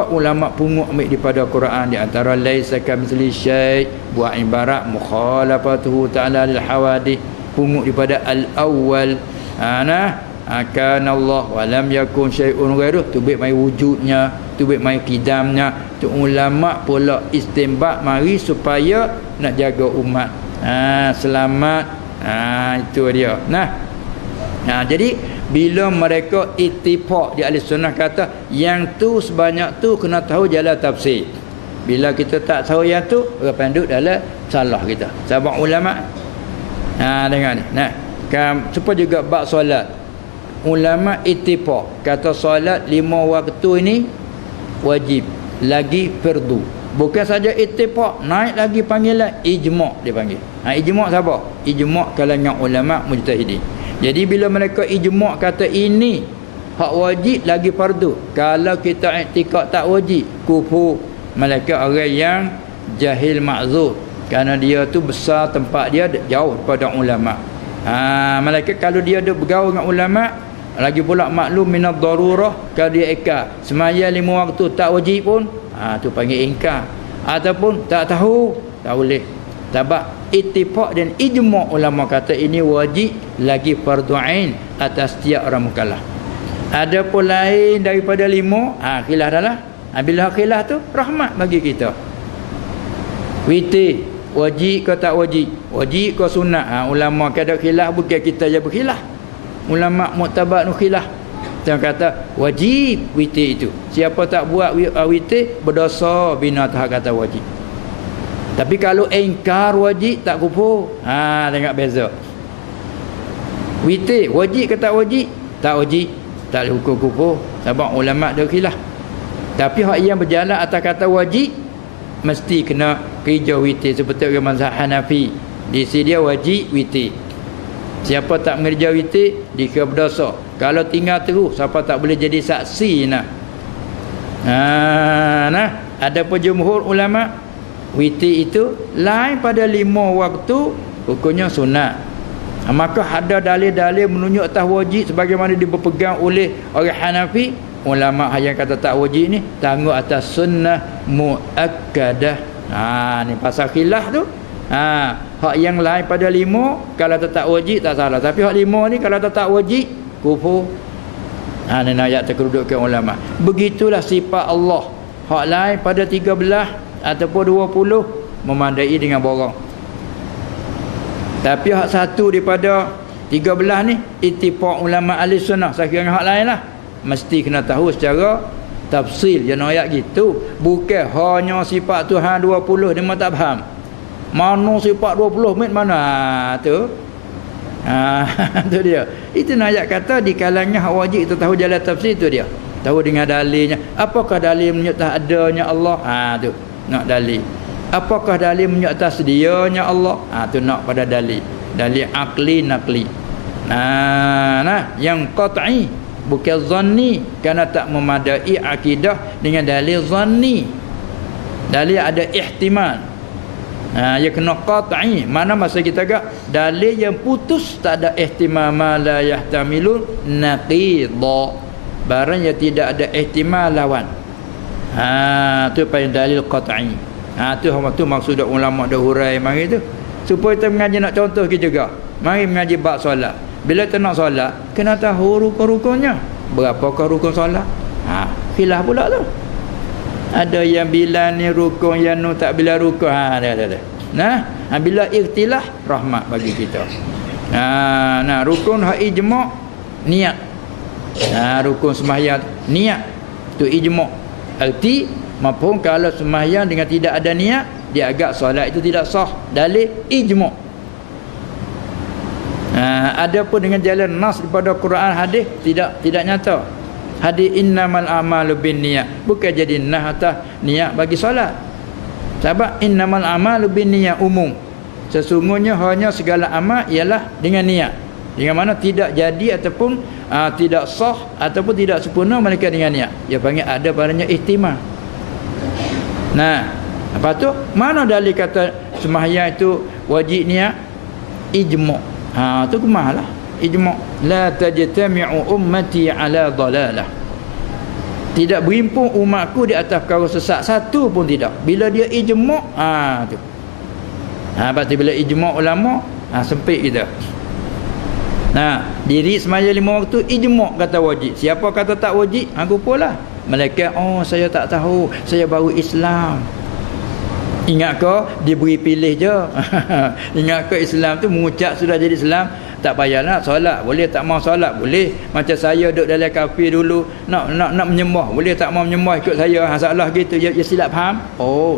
ulama pungut ambil daripada Quran. Di antara laisa kamitsli syai' buat ibarat mukhalafatuhu ta'ala lil hawadith, pungut daripada al-awwal. Kana Allah wa lam yakun syai'un ghairuh, tu baik mai wujudnya, tu baik mai qidamnya. Tu ulama pula istinbat mari supaya nak jaga umat selamat. Itu dia. Jadi bila mereka ittifaq di ahli sunnah kata yang tu sebanyak tu kena tahu jalan tafsir. Bila kita tak tahu yang tu, orang panduk dalam salah kita. Sebab ulama dengar ni. Supaya juga bab solat. Ulama ittifaq kata solat 5 waktu ini wajib lagi fardu. Bukan saja ittifaq, naik lagi panggilan ijma' dia panggil. Ijma' siapa? Ijma' kalangan ulama mujtahidin. Jadi bila mereka ijma' kata ini hak wajib lagi fardu, kalau kita i'tikad tak wajib, kufur. Mereka orang yang jahil ma'zur, kerana dia tu besar tempat dia jauh daripada ulama. Mereka kalau dia duk bergaul dengan ulama, lagi pula maklum minad darurah, kalau dia ikar semaya 5 waktu tak wajib pun, tu panggil ingkar. Ataupun tak tahu, tak boleh. Sebab ittifaq dan ijma' ulama kata ini wajib lagi fardu ain atas setiap orang mukallaf. Ada pun lain daripada 5, khilaf dah lah. Bila khilaf tu rahmat bagi kita. Witir wajib ke tak wajib? Wajib ke sunat? Ulama kada khilaf, bukan kita je berkhilaf. Ulama muktabar nu khilaf. Dia kata wajib witir itu. Siapa tak buat witir berdosa bina tahap kata wajib. Tapi kalau ingkar wajib tak kufur. Tengok beza. Witir wajib ke tak wajib? Tak wajib, tak hukum kufur. Sebab ulama dia khilaf. Tapi hak yang berjalan atas kata wajib mesti kena kerja witir seperti orang mazhab Hanafi. Di sini dia wajib witir. Siapa tak mengerja witir dikira berdosa. Kalau tinggal terus, siapa tak boleh jadi saksi ada pun jumhur ulama witir itu lain pada 5 waktu, hukumnya sunat. Maka ada dalil-dalil menunjuk atas wajib sebagaimana dipegang oleh orang Hanafi. Ulama yang kata tak wajib ni tangguh atas sunnah muakkadah. Ni pasal khilaf tu. Hak yang lain pada 5 kalau tak wajib tak salah. Tapi hak 5 ni kalau tak wajib kufur. Ni ayat terkerudukkan ulama. Begitulah sifat Allah. Hak lain pada 13 ataupun 20 memandai dengan borang. Tapi hak satu daripada 13 ni ittifaq ulama ahli sunnah. Saya kira hak lain lah mesti kena tahu secara tafsil. Jangan ayat gitu. Bukan hanya sifat Tuhan 20 dia tak faham. Mana sifat 20 mana tu? Tu dia. Itu ayat kata di kalangan hak wajib kita tahu jalan tafsir tu dia. Tahu dengan dalilnya. Apakah dalil menyertai adanya Allah? Tu nak dalil. Apakah dalil menyertai sedianya Allah? Tu nak pada dalil. dalil aqli naqli. Nah, yang qat'i bukan zanni, kerana tak memadai akidah dengan dalil zanni. Dalil ada ihtimal. Ya kena qat'i. Mana masa kita agak dalil yang putus tak ada ihtimal, ma la yahtamilu naqidha. Barang yang tidak ada ihtimal lawan. Tu paling dalil qat'i. Tu maksud ulama dah hurai mari tu. Supaya kita mengaji nak contoh kita juga. Mari mengaji bab solat. Bila kita nak solat, kena tahu rukun-rukunnya. Berapakah rukun solat? Khilaf pula tu. Ada yang bila ni rukun, yang nu tak bila rukun. Dah. Bila ikhtilaf, rahmat bagi kita. Rukun hak ijma' niat. Rukun sembahyang niat. Tu ijma'. Arti mafhum kalau sembahyang dengan tidak ada niat, dia agak solat itu tidak sah. Dalil ijma'. Ada pun dengan jalan nas daripada Quran hadis tidak nyata. Hadis innamal a'malu binniyat bukan jadi nah atas niat bagi solat. Sebab innamal a'malu binniyat umum. Sesungguhnya hanya segala amal ialah dengan niat. Dengan mana tidak jadi ataupun tidak sah ataupun tidak sempurna melainkan dengan niat. Dia panggil ada padanya ihtimal. Lepas tu mana dalil kata sembahyang itu wajib niat? Ijma'. Tu kemahlah ijma'. La tajtami'u ummati ala dalalah. Tidak berhimpun umatku di atas perkara sesat satu pun tidak. Bila dia ijma', tu. Berarti bila ijma' ulama, sempit kita. Diri semaya 5 waktu ijma' kata wajib. Siapa kata tak wajib? Kupalah. Malaikat, saya tak tahu, saya baru Islam. Ingat ke diberi pilih je. Ingat ke Islam tu mengucap sudah jadi Islam, tak payahlah solat boleh, tak mau solat boleh. Macam saya duduk dalam kafir dulu, nak menyembah boleh, tak mau menyembah ikut saya. Salah gitu ya silap faham.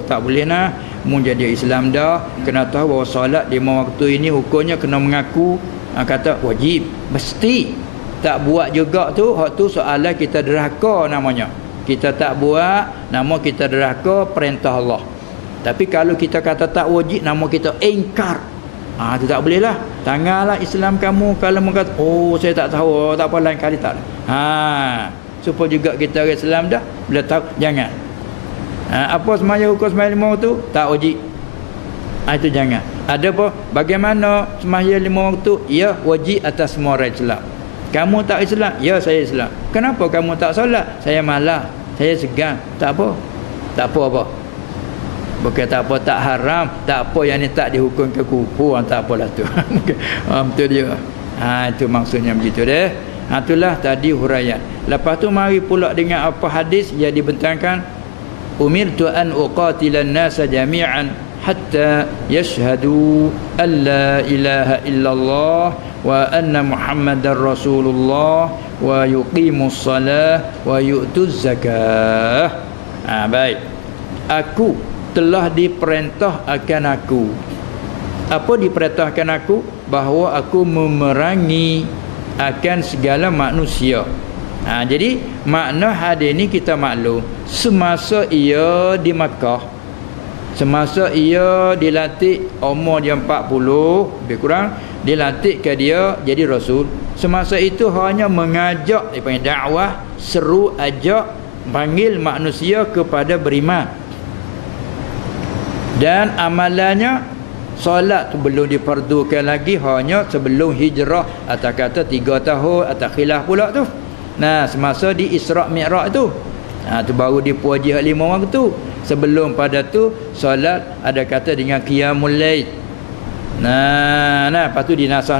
Tak boleh nah. Mun jadi Islam dah kena tahu bahawa solat 5 waktu ini hukumnya kena mengaku kata wajib mesti. Tak buat juga tu hak tu soalan kita derhaka namanya. Kita tak buat, nama kita derhaka perintah Allah. Tapi kalau kita kata tak wajib, nama kita ingkar. Itu tak boleh lah. Tanganlah Islam kamu kalau mengata saya tak tahu, tak apa lain kali tak. Supaya juga kita orang Islam dah bila tahu jangan. Apa semaya hukum semaya 5 waktu tak wajib. Itu jangan. Ada apa bagaimana semaya 5 waktu? Ya wajib atas semua orang Islam. Kamu tak Islam? Ya saya Islam. Kenapa kamu tak solat? Saya malas, saya segan. Tak apa. Tak apa. Bukan tak apa, tak haram, tak apa yang ni tak dihukum ke kufur, tak apalah tu. Betul dia. Itu maksudnya begitu deh. Itulah tadi huraian. Lepas tu mari pula dengan apa hadis yang dibentangkan, umirtu an uqatilan nasa jami'an hatta yashhadu an la ilaha illallah wa anna muhammadar rasulullah wa yuqimus salah wa yu'tuz zakah. Baik. Aku telah diperintah akan aku. Apa diperintahkan aku? Bahawa aku memerangi akan segala manusia. Jadi makna hadis ni kita maklum. Semasa ia di Makkah, semasa ia dilantik umur dia 40 lebih kurang, dilantik ke dia jadi rasul. Semasa itu hanya mengajak, dipanggil dakwah, seru, ajak, panggil manusia kepada beriman. Dan amalannya solat tu belum difardukan lagi, hanya sebelum hijrah, atau kata 3 tahun, atau khilaf pula tu. Semasa di Isra' Mi'raj tu, tu baru dipuji 5 waktu. Sebelum pada tu solat ada kata dengan qiyamul lail. Lepas tu dinasah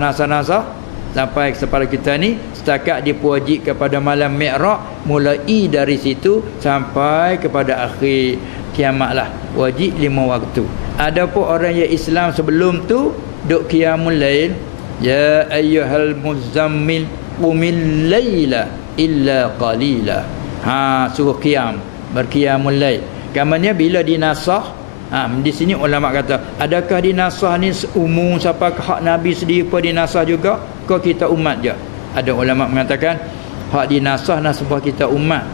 sampai kepada kita ni setakat dipuji kepada malam Mi'raj. Mulai dari situ sampai kepada akhir kiamat lah, wajib 5 waktu. Ada pun orang yang Islam sebelum tu duk qiyamul lail, ya ayyuhal muzammil qumil laila illa qalila. Suruh qiyam, berqiyamul lail. Kamarnya bila dinasah, di sini ulama kata, adakah dinasah ni umum sampai ke hak Nabi sendiri pun dinasah juga ke kita umat je? Ada ulama mengatakan hak dinasah nasbah kita umat,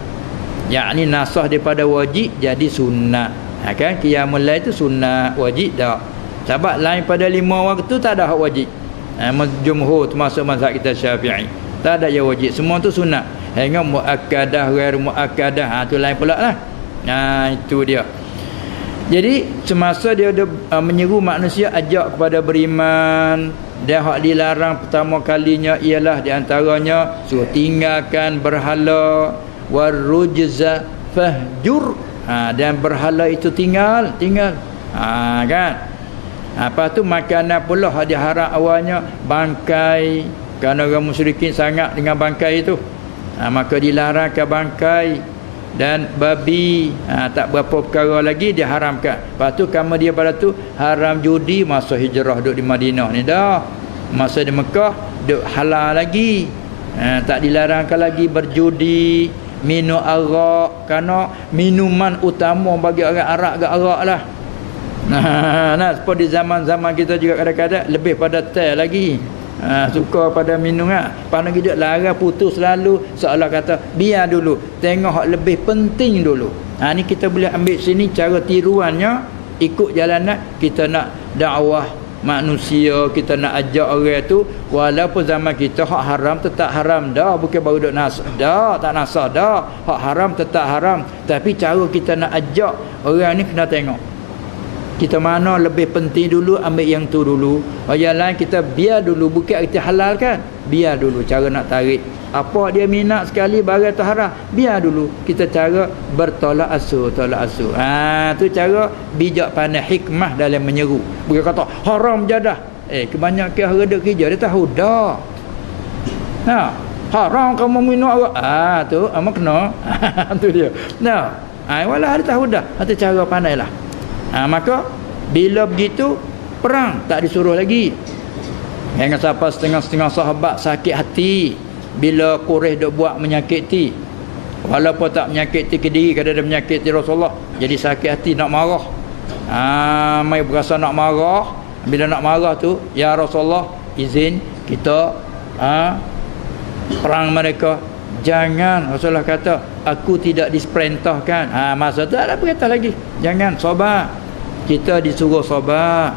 yakni nasah daripada wajib jadi sunnah. Kan qiyamul lail tu sunnah, wajib tak. Sebab lain pada 5 waktu tak ada hak wajib. Jumhur termasuk mazhab kita Syafi'i. Tak ada yang wajib, semua tu sunat. Hingga muakkadah, ghair muakkadah, tu lain pula lah. Itu dia. Jadi semasa dia menyeru manusia ajak kepada beriman, dan hak dilarang pertama kalinya ialah di antaranya suruh tinggalkan berhala, warujza fahjur. Dan berhala itu tinggal kan. Lepas tu makanan pula hak diharam awalnya bangkai, kerana orang musyrikin sangat dengan bangkai itu. Maka dilarangkan bangkai dan babi, tak berapa perkara lagi diharamkan. Lepas tu kamar dia pada tu haram judi masa hijrah duduk di Madinah ni dah. Masa di Mekah duduk halal lagi. Tak dilarangkan lagi berjudi, minum arak, kerana minuman utama bagi orang Arab ke arak lah. Seperti zaman-zaman kita juga kadang-kadang lebih pada teh lagi. Suka pada minum Pandang kita larang putus selalu, seolah kata biar dulu, tengok hak lebih penting dulu. Ni kita boleh ambil sini cara tiruannya. Ikut jalanan kita nak dakwah manusia, kita nak ajak orang tu, walaupun zaman kita hak haram tetap haram dah, bukan baru duk nasah dah, tak nasah dah, hak haram tetap haram. Tapi cara kita nak ajak orang ni kena tengok kita mana lebih penting dulu, ambil yang tu dulu. Yang lain kita biar dulu, bukan kita halalkan, biar dulu. Cara nak tarik apa dia minat sekali barang tu haram, biar dulu. Kita cara bertolak asuh, tolak asuh. Tu cara bijak pandai, hikmah dalam menyeru. Bukan kata haram jadah. Kebanyakan orang duk kerja dia tahu dah. Haram kamu minum arak. Tu amak kena. Tu dia. Walah dia tahu dah. Itu cara pandailah. Maka bila begitu perang tak disuruh lagi. Jangan sampai setengah-setengah sahabat sakit hati bila Quraisy dok buat menyakiti. Walaupun tak menyakiti ke diri, kadang-kadang menyakiti Rasulullah, jadi sakit hati nak marah. Mai berasa nak marah. Bila nak marah tu, ya Rasulullah izin kita perang mereka. Jangan, Rasulullah kata aku tidak diperintahkan. Masa tu tak ada perintah lagi. Jangan, sabar. Kita disuruh sabar.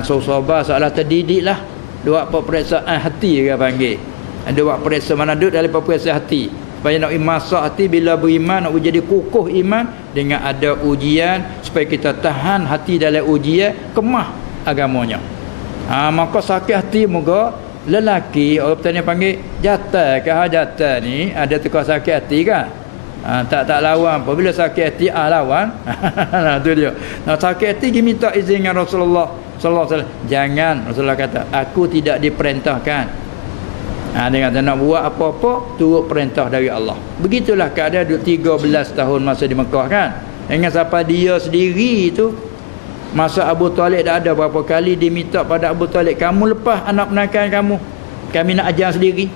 Suruh sabar, seolah terdidik lah. Dia buat peperiksaan hati dia panggil. Dia buat periksa mana duduk dalam peperiksaan hati. Supaya nak masak hati bila beriman, nak jadi kukuh iman dengan ada ujian, supaya kita tahan hati dalam ujian, kemah agamanya. Maka sakit hati moga lelaki, orang petani panggil jatah ke jatah ni, ada tukar sakit hati kan. Tak lawan apa. Bila sakit hati lawan. Tu dia. Sakit hati dia minta izin dengan Rasulullah sallallahu alaihi wasallam. Jangan, Rasulullah kata aku tidak diperintahkan. Dia kata nak buat apa-apa turut perintah dari Allah. Begitulah keadaan 13 tahun masa di Mekah kan. Dengan siapa dia sendiri tu, masa Abu Talib dah ada berapa kali dia minta pada Abu Talib, kamu lepas anak penakan kamu, kami nak ajar sendiri.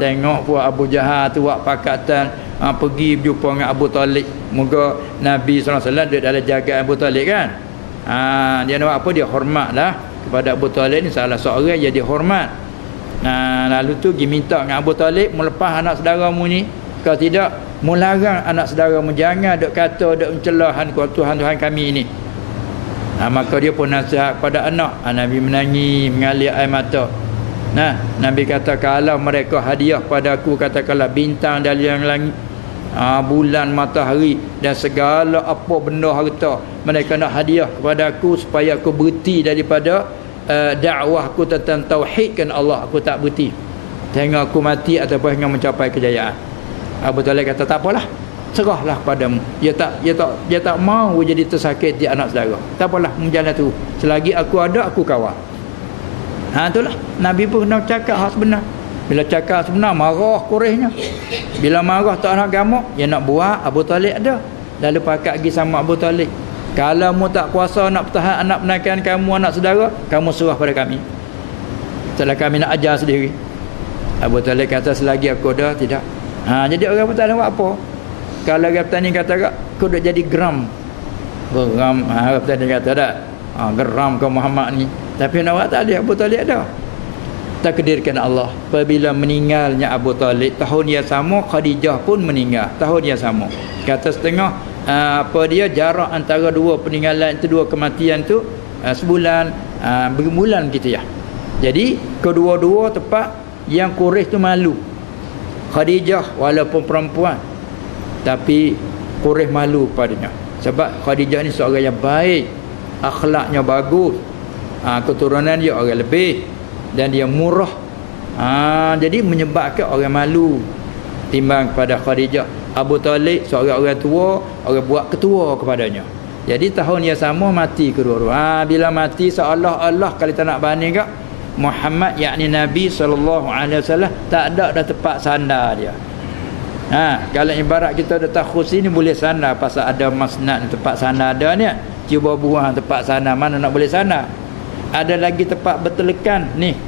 Tengok pun Abu Jahal tu buat pakatan, pergi berjumpa dengan Abu Talib. Moga Nabi SAW duduk dalam jagaan Abu Talib kan. Dia nak buat apa? Dia hormat lah kepada Abu Talib ni, salah seorang jadi hormat. Lalu tu dia minta dengan Abu Talib, melepas anak saudaramu ni, kalau tidak melarang anak saudaramu, jangan duk kata, duk mencelahan Tuhan kami ini. Maka dia pun nasihat pada anak. Nabi menangis, mengalir air mata. Nabi kata kalau mereka hadiah pada aku, katakanlah bintang dari yang langit, bulan, matahari dan segala apa benda harta, mereka nak hadiah kepada aku supaya aku berhenti daripada dakwahku tentang tauhidkan Allah, aku tak berhenti sehingga aku mati ataupun hingga mencapai kejayaan. Abu Talib kata tak apalah, serahlah padamu. Dia tak mau jadi tersakit di anak saudara. Tak apalah, menjalan tu. Selagi aku ada, aku kawal. Itulah Nabi pun kena cakap hak sebenar. Bila cakap sebenar, marah Quraisynya. Bila marah tak nak gamuk, dia nak buat Abu Talib ada. Lalu pakat pergi sama Abu Talib. Kalau mu tak kuasa nak pertahan anak penakan kamu, anak saudara, kamu serah pada kami. Setelah kami nak ajar sendiri. Abu Talib kata selagi aku ada, tidak. Jadi orang pun tak ada buat apa. Kalau orang petani kata kau dah jadi geram. Geram, orang petani kata tak. Geram kau Muhammad ni. Tapi nak buat tak ada, Abu Talib ada. Takdirkan Allah, apabila meninggalnya Abu Talib, tahun yang sama Khadijah pun meninggal, tahun yang sama. Kata setengah dia jarak antara dua peninggalan itu, dua kematian tu sebulan, berbulan gitu ya. Jadi kedua-dua tempat yang Quraisy tu malu. Khadijah walaupun perempuan, tapi Quraisy malu padanya. Sebab Khadijah ni seorang yang baik, akhlaknya bagus, keturunan dia orang lebih, dan dia murah. Jadi menyebabkan orang malu timbang pada Khadijah. Abu Talib seorang orang tua, orang buat ketua kepadanya. Jadi tahun yang sama mati kedua-dua. Bila mati seolah-olah kalau kita nak banding kak, Muhammad yakni Nabi SAW tak ada dah tempat sandar dia. Kalau ibarat kita ada takhus ni boleh sandar pasal ada masnad tempat sandar ada ni. Cuba buang tempat sandar mana nak boleh sandar. Ada lagi tempat bertelekan ni.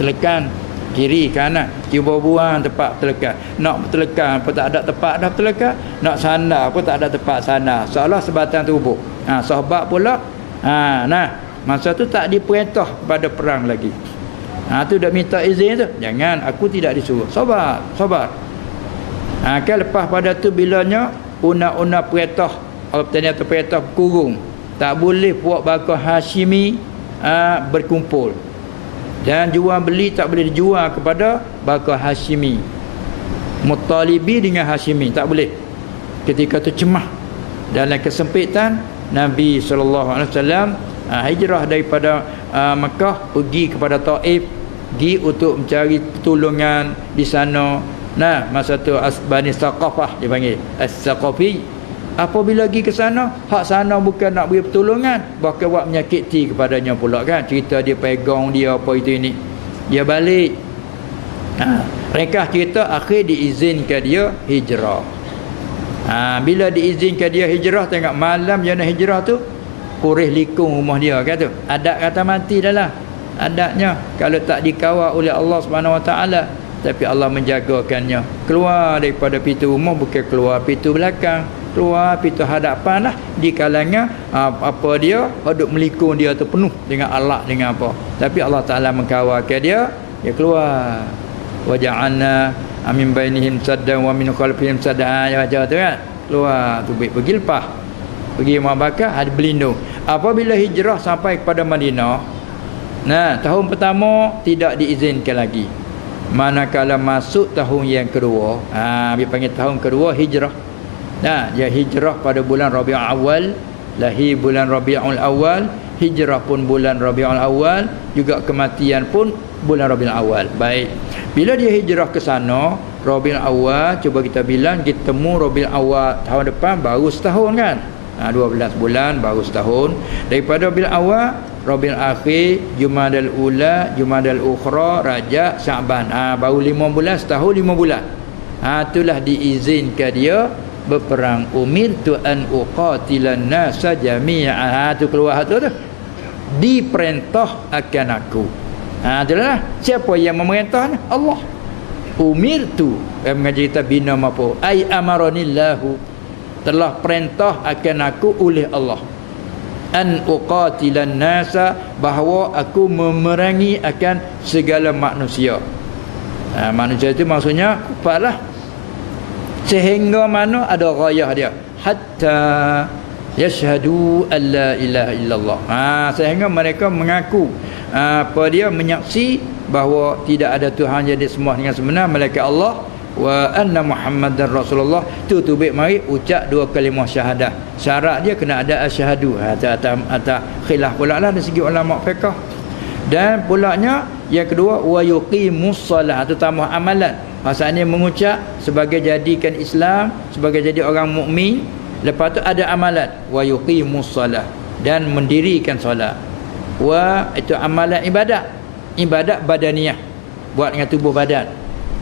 Telekan kiri kanan, cuba buang tempat bertelekan. Nak bertelekan pun tak ada tempat dah bertelekan, nak sandar pun tak ada tempat sandar. Seolah sebatang tubuh. Sahabat pula masa tu tak diperintah pada perang lagi. Tu dah minta izin tu. Jangan, aku tidak disuruh. Sabar. Kan lepas pada tu bilanya undang-undang perintah, kalau ternyata perintah kurung, tak boleh puak bakal Hashimi berkumpul. Dan jual beli tak boleh dijual kepada bakal Hashimi. Muttalibi dengan Hashimi tak boleh. Ketika tu cemah dalam kesempitan, Nabi SAW hijrah daripada Mekah pergi kepada Taif, pergi untuk mencari pertolongan di sana. Masa tu Bani Saqafah dipanggil As-Saqafi. Apabila pergi ke sana, hak sana bukan nak beri pertolongan, bahkan buat menyakiti kepadanya pula kan. Cerita dia pegang dia apa itu ini. Dia balik. Ringkas cerita akhir diizinkan dia hijrah. Bila diizinkan dia hijrah, tengok malam dia nak hijrah tu, Quraisy likung rumah dia kan tu. Adat kata mati dah lah. Adatnya kalau tak dikawal oleh Allah SWT, tapi Allah menjagakannya. Keluar daripada pintu rumah, bukan keluar pintu belakang, keluar pintu hadapan lah. Di kalangan apa dia duduk melikung dia tu penuh dengan alat dengan apa, tapi Allah Ta'ala mengkawalkan dia keluar. Wa ja'alna min bainihim saddan wa min khalfihim saddan, baca tu kan. Keluar tu pergi lepas, pergi Mabakah ada berlindung. Apabila hijrah sampai kepada Madinah, tahun pertama tidak diizinkan lagi. Manakala masuk tahun yang kedua, dia panggil tahun kedua hijrah. Dia hijrah pada bulan Rabiul Awal, lahir bulan Rabiul Awal, hijrah pun bulan Rabiul Awal, juga kematian pun bulan Rabiul Awal. Baik. Bila dia hijrah ke sana, Rabiul Awal, cuba kita bilang, kita temu Rabiul Awal tahun depan baru setahun kan. 12 bulan baru setahun. Daripada Rabiul Awal, Rabiul Akhir, Jumadal Ula, Jumadal Ukhra, Rajab, Syaban. Baru 5 bulan, setahun 5 bulan. Itulah diizinkan dia berperang. Umirtu an uqatilan nasa jami'a. Tu keluar tu. Diperintah akan aku. Itulah siapa yang memerintahnya? Allah. Umirtu, mengaji kita bina apa? Ai amaranillahu, telah perintah akan aku oleh Allah, an uqatilan nasa, bahawa aku memerangi akan segala manusia. Manusia itu maksudnya kupatlah, sehingga mana ada ghayah dia, hatta yashhadu an la ilaha illallah. Sehingga mereka mengaku dia menyaksi bahawa tidak ada Tuhan jadi semua dengan sebenar melainkan Allah, wa anna Muhammadar Rasulullah. Tu baik mari ucap 2 kalimah syahadah. Syarat dia kena ada asyhadu. Ada khilaf pula lah dari segi ulama fiqh. Dan pulaknya yang kedua, wa yuqimus salat, tu tambah amalan. Maksudnya mengucap sebagai jadikan Islam, sebagai jadi orang mukmin. Lepas tu ada amalan, wa yuqimus salat, dan mendirikan solat. Wa itu amalan ibadat badaniyah, buat dengan tubuh badan.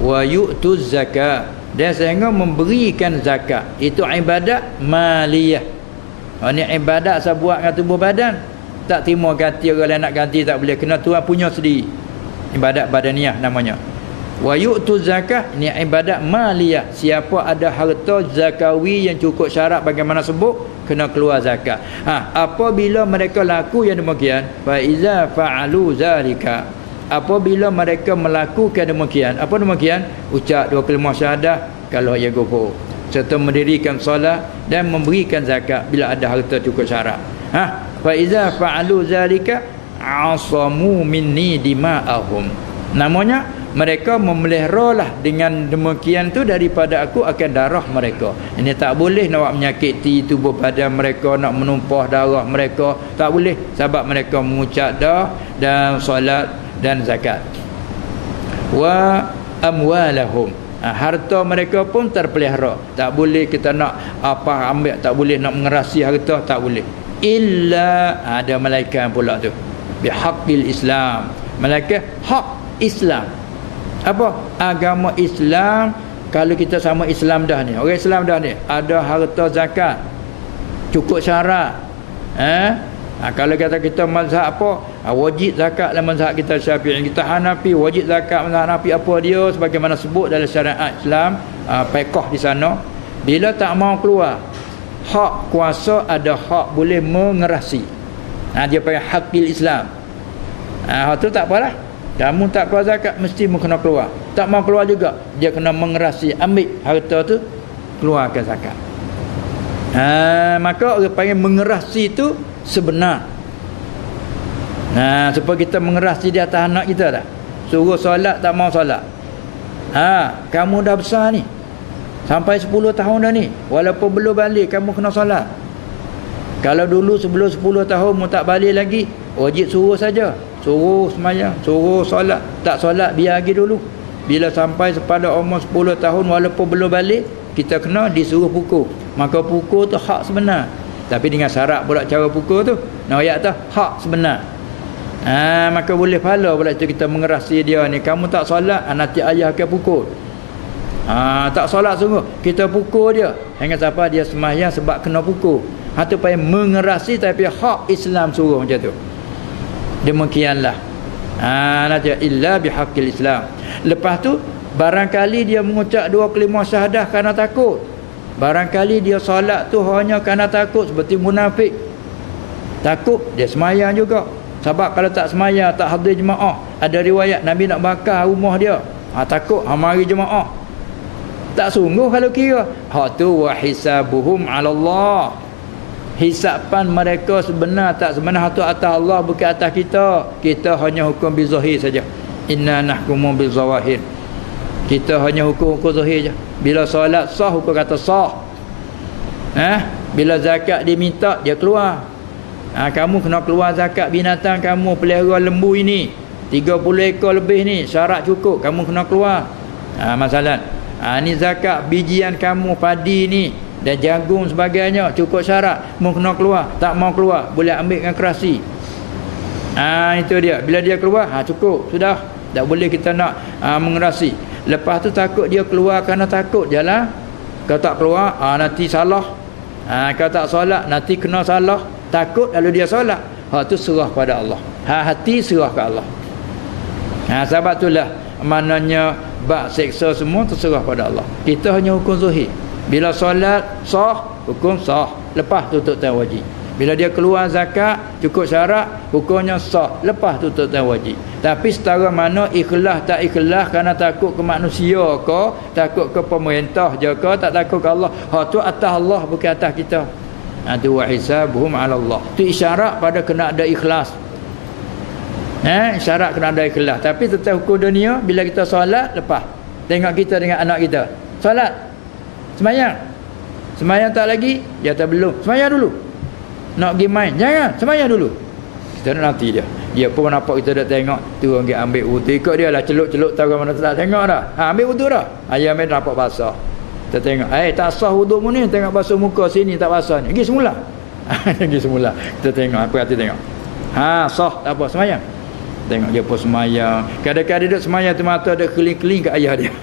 Wa yu'tuz zakat, dan sehingga memberikan zakat. Itu ibadat maliyah. Ini ibadat saya buat dengan tubuh badan, tak terima ganti orang lain nak ganti tak boleh, kena Tuhan punya sendiri. Ibadat badaniyah namanya. Wa yu'tuz zakat, ini ibadat maliyah. Siapa ada harta zakawi yang cukup syarat bagaimana sebut, kena keluar zakat. Apabila mereka laku yang demikian, fa iza fa'alu zalika, apabila mereka melakukan demikian, apa demikian? Ucap 2 kalimah syahadah kalau ia kufur, serta mendirikan solat dan memberikan zakat bila ada harta cukup syarat. Fa iza fa'alu zalika, asamu minni dima'ahum. Namanya mereka memeliharalah dengan demikian tu daripada aku akan darah mereka. Ini tak boleh nak menyakiti tubuh badan mereka, nak menumpah darah mereka, tak boleh, sebab mereka mengucap dah dan solat dan zakat. Wa amwalahum, harta mereka pun terpelihara. Tak boleh kita nak apa ambil, tak boleh nak mengerasi harta, tak boleh. Illa ada malaikat pula tu. Bihaqqil Islam. Malaikat hak Islam. Apa? Agama Islam. Kalau kita sama Islam dah ni, orang Islam dah ni, ada harta zakat, cukup syarat. Kalau kata kita mazhab apa, wajib zakat dalam mazhab kita Syafi'i. Kita Hanafi, wajib zakat mazhab Hanafi. Apa dia? Sebagaimana sebut dalam syariat Islam, fiqh di sana. Bila tak mau keluar, hak kuasa ada hak boleh mengerasi. Dia panggil haqqil Islam. Tu tak apalah. Kamu tak keluar zakat, mesti kena keluar. Tak mau keluar juga, dia kena mengerasi, ambil harta tu, keluarkan zakat. Maka orang panggil mengerasi tu sebenar. Supaya kita mengerasi di atas anak kita tak. Suruh solat tak mau solat. Kamu dah besar ni, sampai 10 tahun dah ni, walaupun belum balik kamu kena solat. Kalau dulu sebelum 10 tahun mu tak balik lagi, wajib suruh saja. Suruh semayang, suruh solat. Tak solat biar lagi dulu. Bila sampai pada umur 10 tahun walaupun belum balik, kita kena disuruh pukul. Maka pukul tu hak sebenar. Tapi dengan syarat pula cara pukul tu. Ayat tu hak sebenar. Maka boleh pahala pula itu kita mengerasi dia ni. Kamu tak solat, nanti ayah akan pukul. Tak solat sungguh, kita pukul dia. Hingga siapa dia semayang sebab kena pukul. Itu payah mengerasi, tapi hak Islam suruh macam tu. Demikianlah. Nanti illa bihaqqil Islam. Lepas tu barangkali dia mengucap 2 kalimah syahadah kerana takut. Barangkali dia solat tu hanya kerana takut, seperti munafik. Takut dia semayang juga. Sebab kalau tak semayang, tak hadir jemaah, ada riwayat Nabi nak bakar rumah dia. Takut mari jemaah. Tak sungguh kalau kira. Tu wa hisabuhum 'ala Allah. Hisapan mereka sebenar tak sebenar tu atas Allah, bukan atas kita. Kita hanya hukum bizahir saja. Inna nahkumu bizawahir. Kita hanya hukum zahir saja. Bila solat sah, hukum kata sah. Bila zakat diminta, dia keluar. Kamu kena keluar zakat binatang kamu, pelihara lembu ini 30 ekor lebih ni, syarat cukup, kamu kena keluar. Masalah ni zakat bijian kamu, padi ni dan jagung sebagainya, cukup syarat, mau kena keluar. Tak mau keluar, boleh ambil dengan kerasi. Itu dia. Bila dia keluar, cukup, sudah. Tak boleh kita nak mengerasi. Lepas tu takut dia keluar kerana takut jalan. Kalau tak keluar, nanti salah. Kalau tak solat, nanti kena salah. Takut lalu dia solat. Tu serah pada Allah. Hati serah ke Allah. Sebab itulah maknanya bab seksa semua terserah pada Allah. Kita hanya hukum zahir. Bila solat sah, hukum sah. Lepas tutup tan wajib. Bila dia keluar zakat, cukup syarat, hukumnya sah. Lepas tutup tan wajib. Tapi setara mana ikhlas tak ikhlas kerana takut ke manusia ke, takut ke pemerintah je ke, tak takut ke Allah. Tu atas Allah, bukan atas kita. Tu wa hisabuhum 'ala Allah. Tu isyarat pada kena ada ikhlas. Syarat kena ada ikhlas. Tapi tentang hukum dunia, bila kita solat, lepas tengok kita dengan anak kita solat, semayang tak lagi, dia tak belum, semayang dulu. Nak pergi main, jangan, semayang dulu. Kita nak nanti dia pun nampak kita dah tengok tu, orang ambil wudu, ikut dia lah, celup-celup tahu mana tak tengok dah. Ambil wudu dah, ayam main nampak basah. Kita tengok, tak sah wudu mu ni, tengok basuh muka sini tak basah ni, pergi semula. Pergi semula. Kita tengok, apa hati tengok, sah tak apa, semayang. Tengok dia pun semayang. Kadang-kadang dia semayang tu mata dia keling-keling ke ayah dia.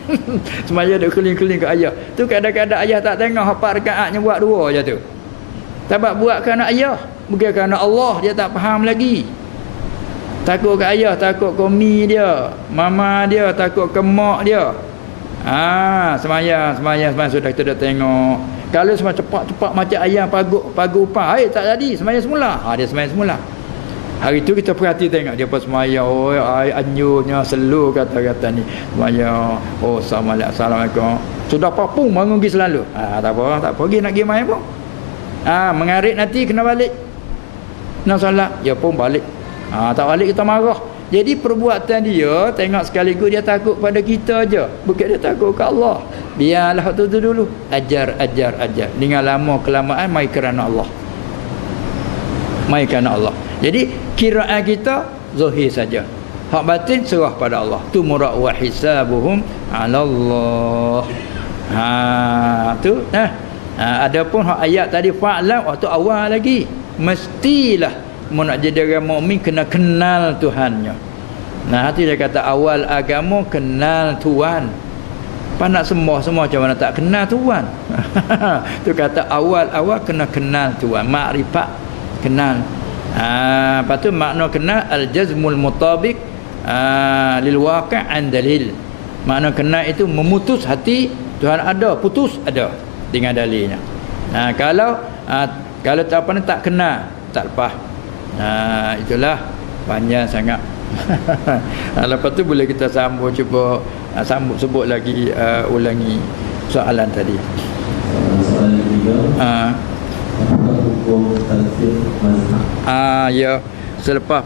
Semayang dia keling-keling ke ayah. Tu kadang-kadang ayah tak tengok, 4 rakaatnya buat 2 je tu. Sebab buat kerana ayah, bukan kerana Allah, dia tak faham lagi. Takut ke ayah, takut ke mi dia, mama dia, takut ke mak dia. Semayang sudah kita dah tengok. Kalau semua cepat-cepat macam ayam pagu upah, tak jadi, semayang semula. Dia semayang semula. Hari tu kita perhati tengok dia pas semayang, anyurnya selu kata-kata ni. Semayang, assalamualaikum. Sudah papung bangun pergi selalu. Tak apa, pergi nak pergi main pun. Mengarik nanti kena balik. Nak solat, dia pun balik. Tak balik kita marah. Jadi perbuatan dia tengok sekaligus dia takut pada kita aja, bukan dia takut ke Allah. Biarlah tu dulu. Ajar. Dengan lama kelamaan mai kerana Allah. Mai kerana Allah. Jadi kiraan kita zahir saja. Hak batin serah pada Allah. Tumra wa hisabuhum 'ala Allah. Adapun hak ayat tadi fa'lam waktu awal lagi, mestilah nak jadi orang mukmin kena kenal Tuhannya. Hati dia kata awal agama kenal Tuhan. Apa nak sembah semua macam mana tak kenal Tuhan. Tu kata awal-awal kena kenal Tuhan, makrifat kenal. Lepas tu makna kenal al-jazmul mutabiq lil waqi' an dalil. Makna kenal itu memutus hati Tuhan ada, putus ada dengan dalilnya. Kalau tak apa tak kenal, tak lepas. Itulah panjang sangat. Lepas tu boleh kita sambung, cuba sebut lagi, ulangi soalan tadi. Soalan ketiga. Apakah hukum talfin mazhab? Ya, selepas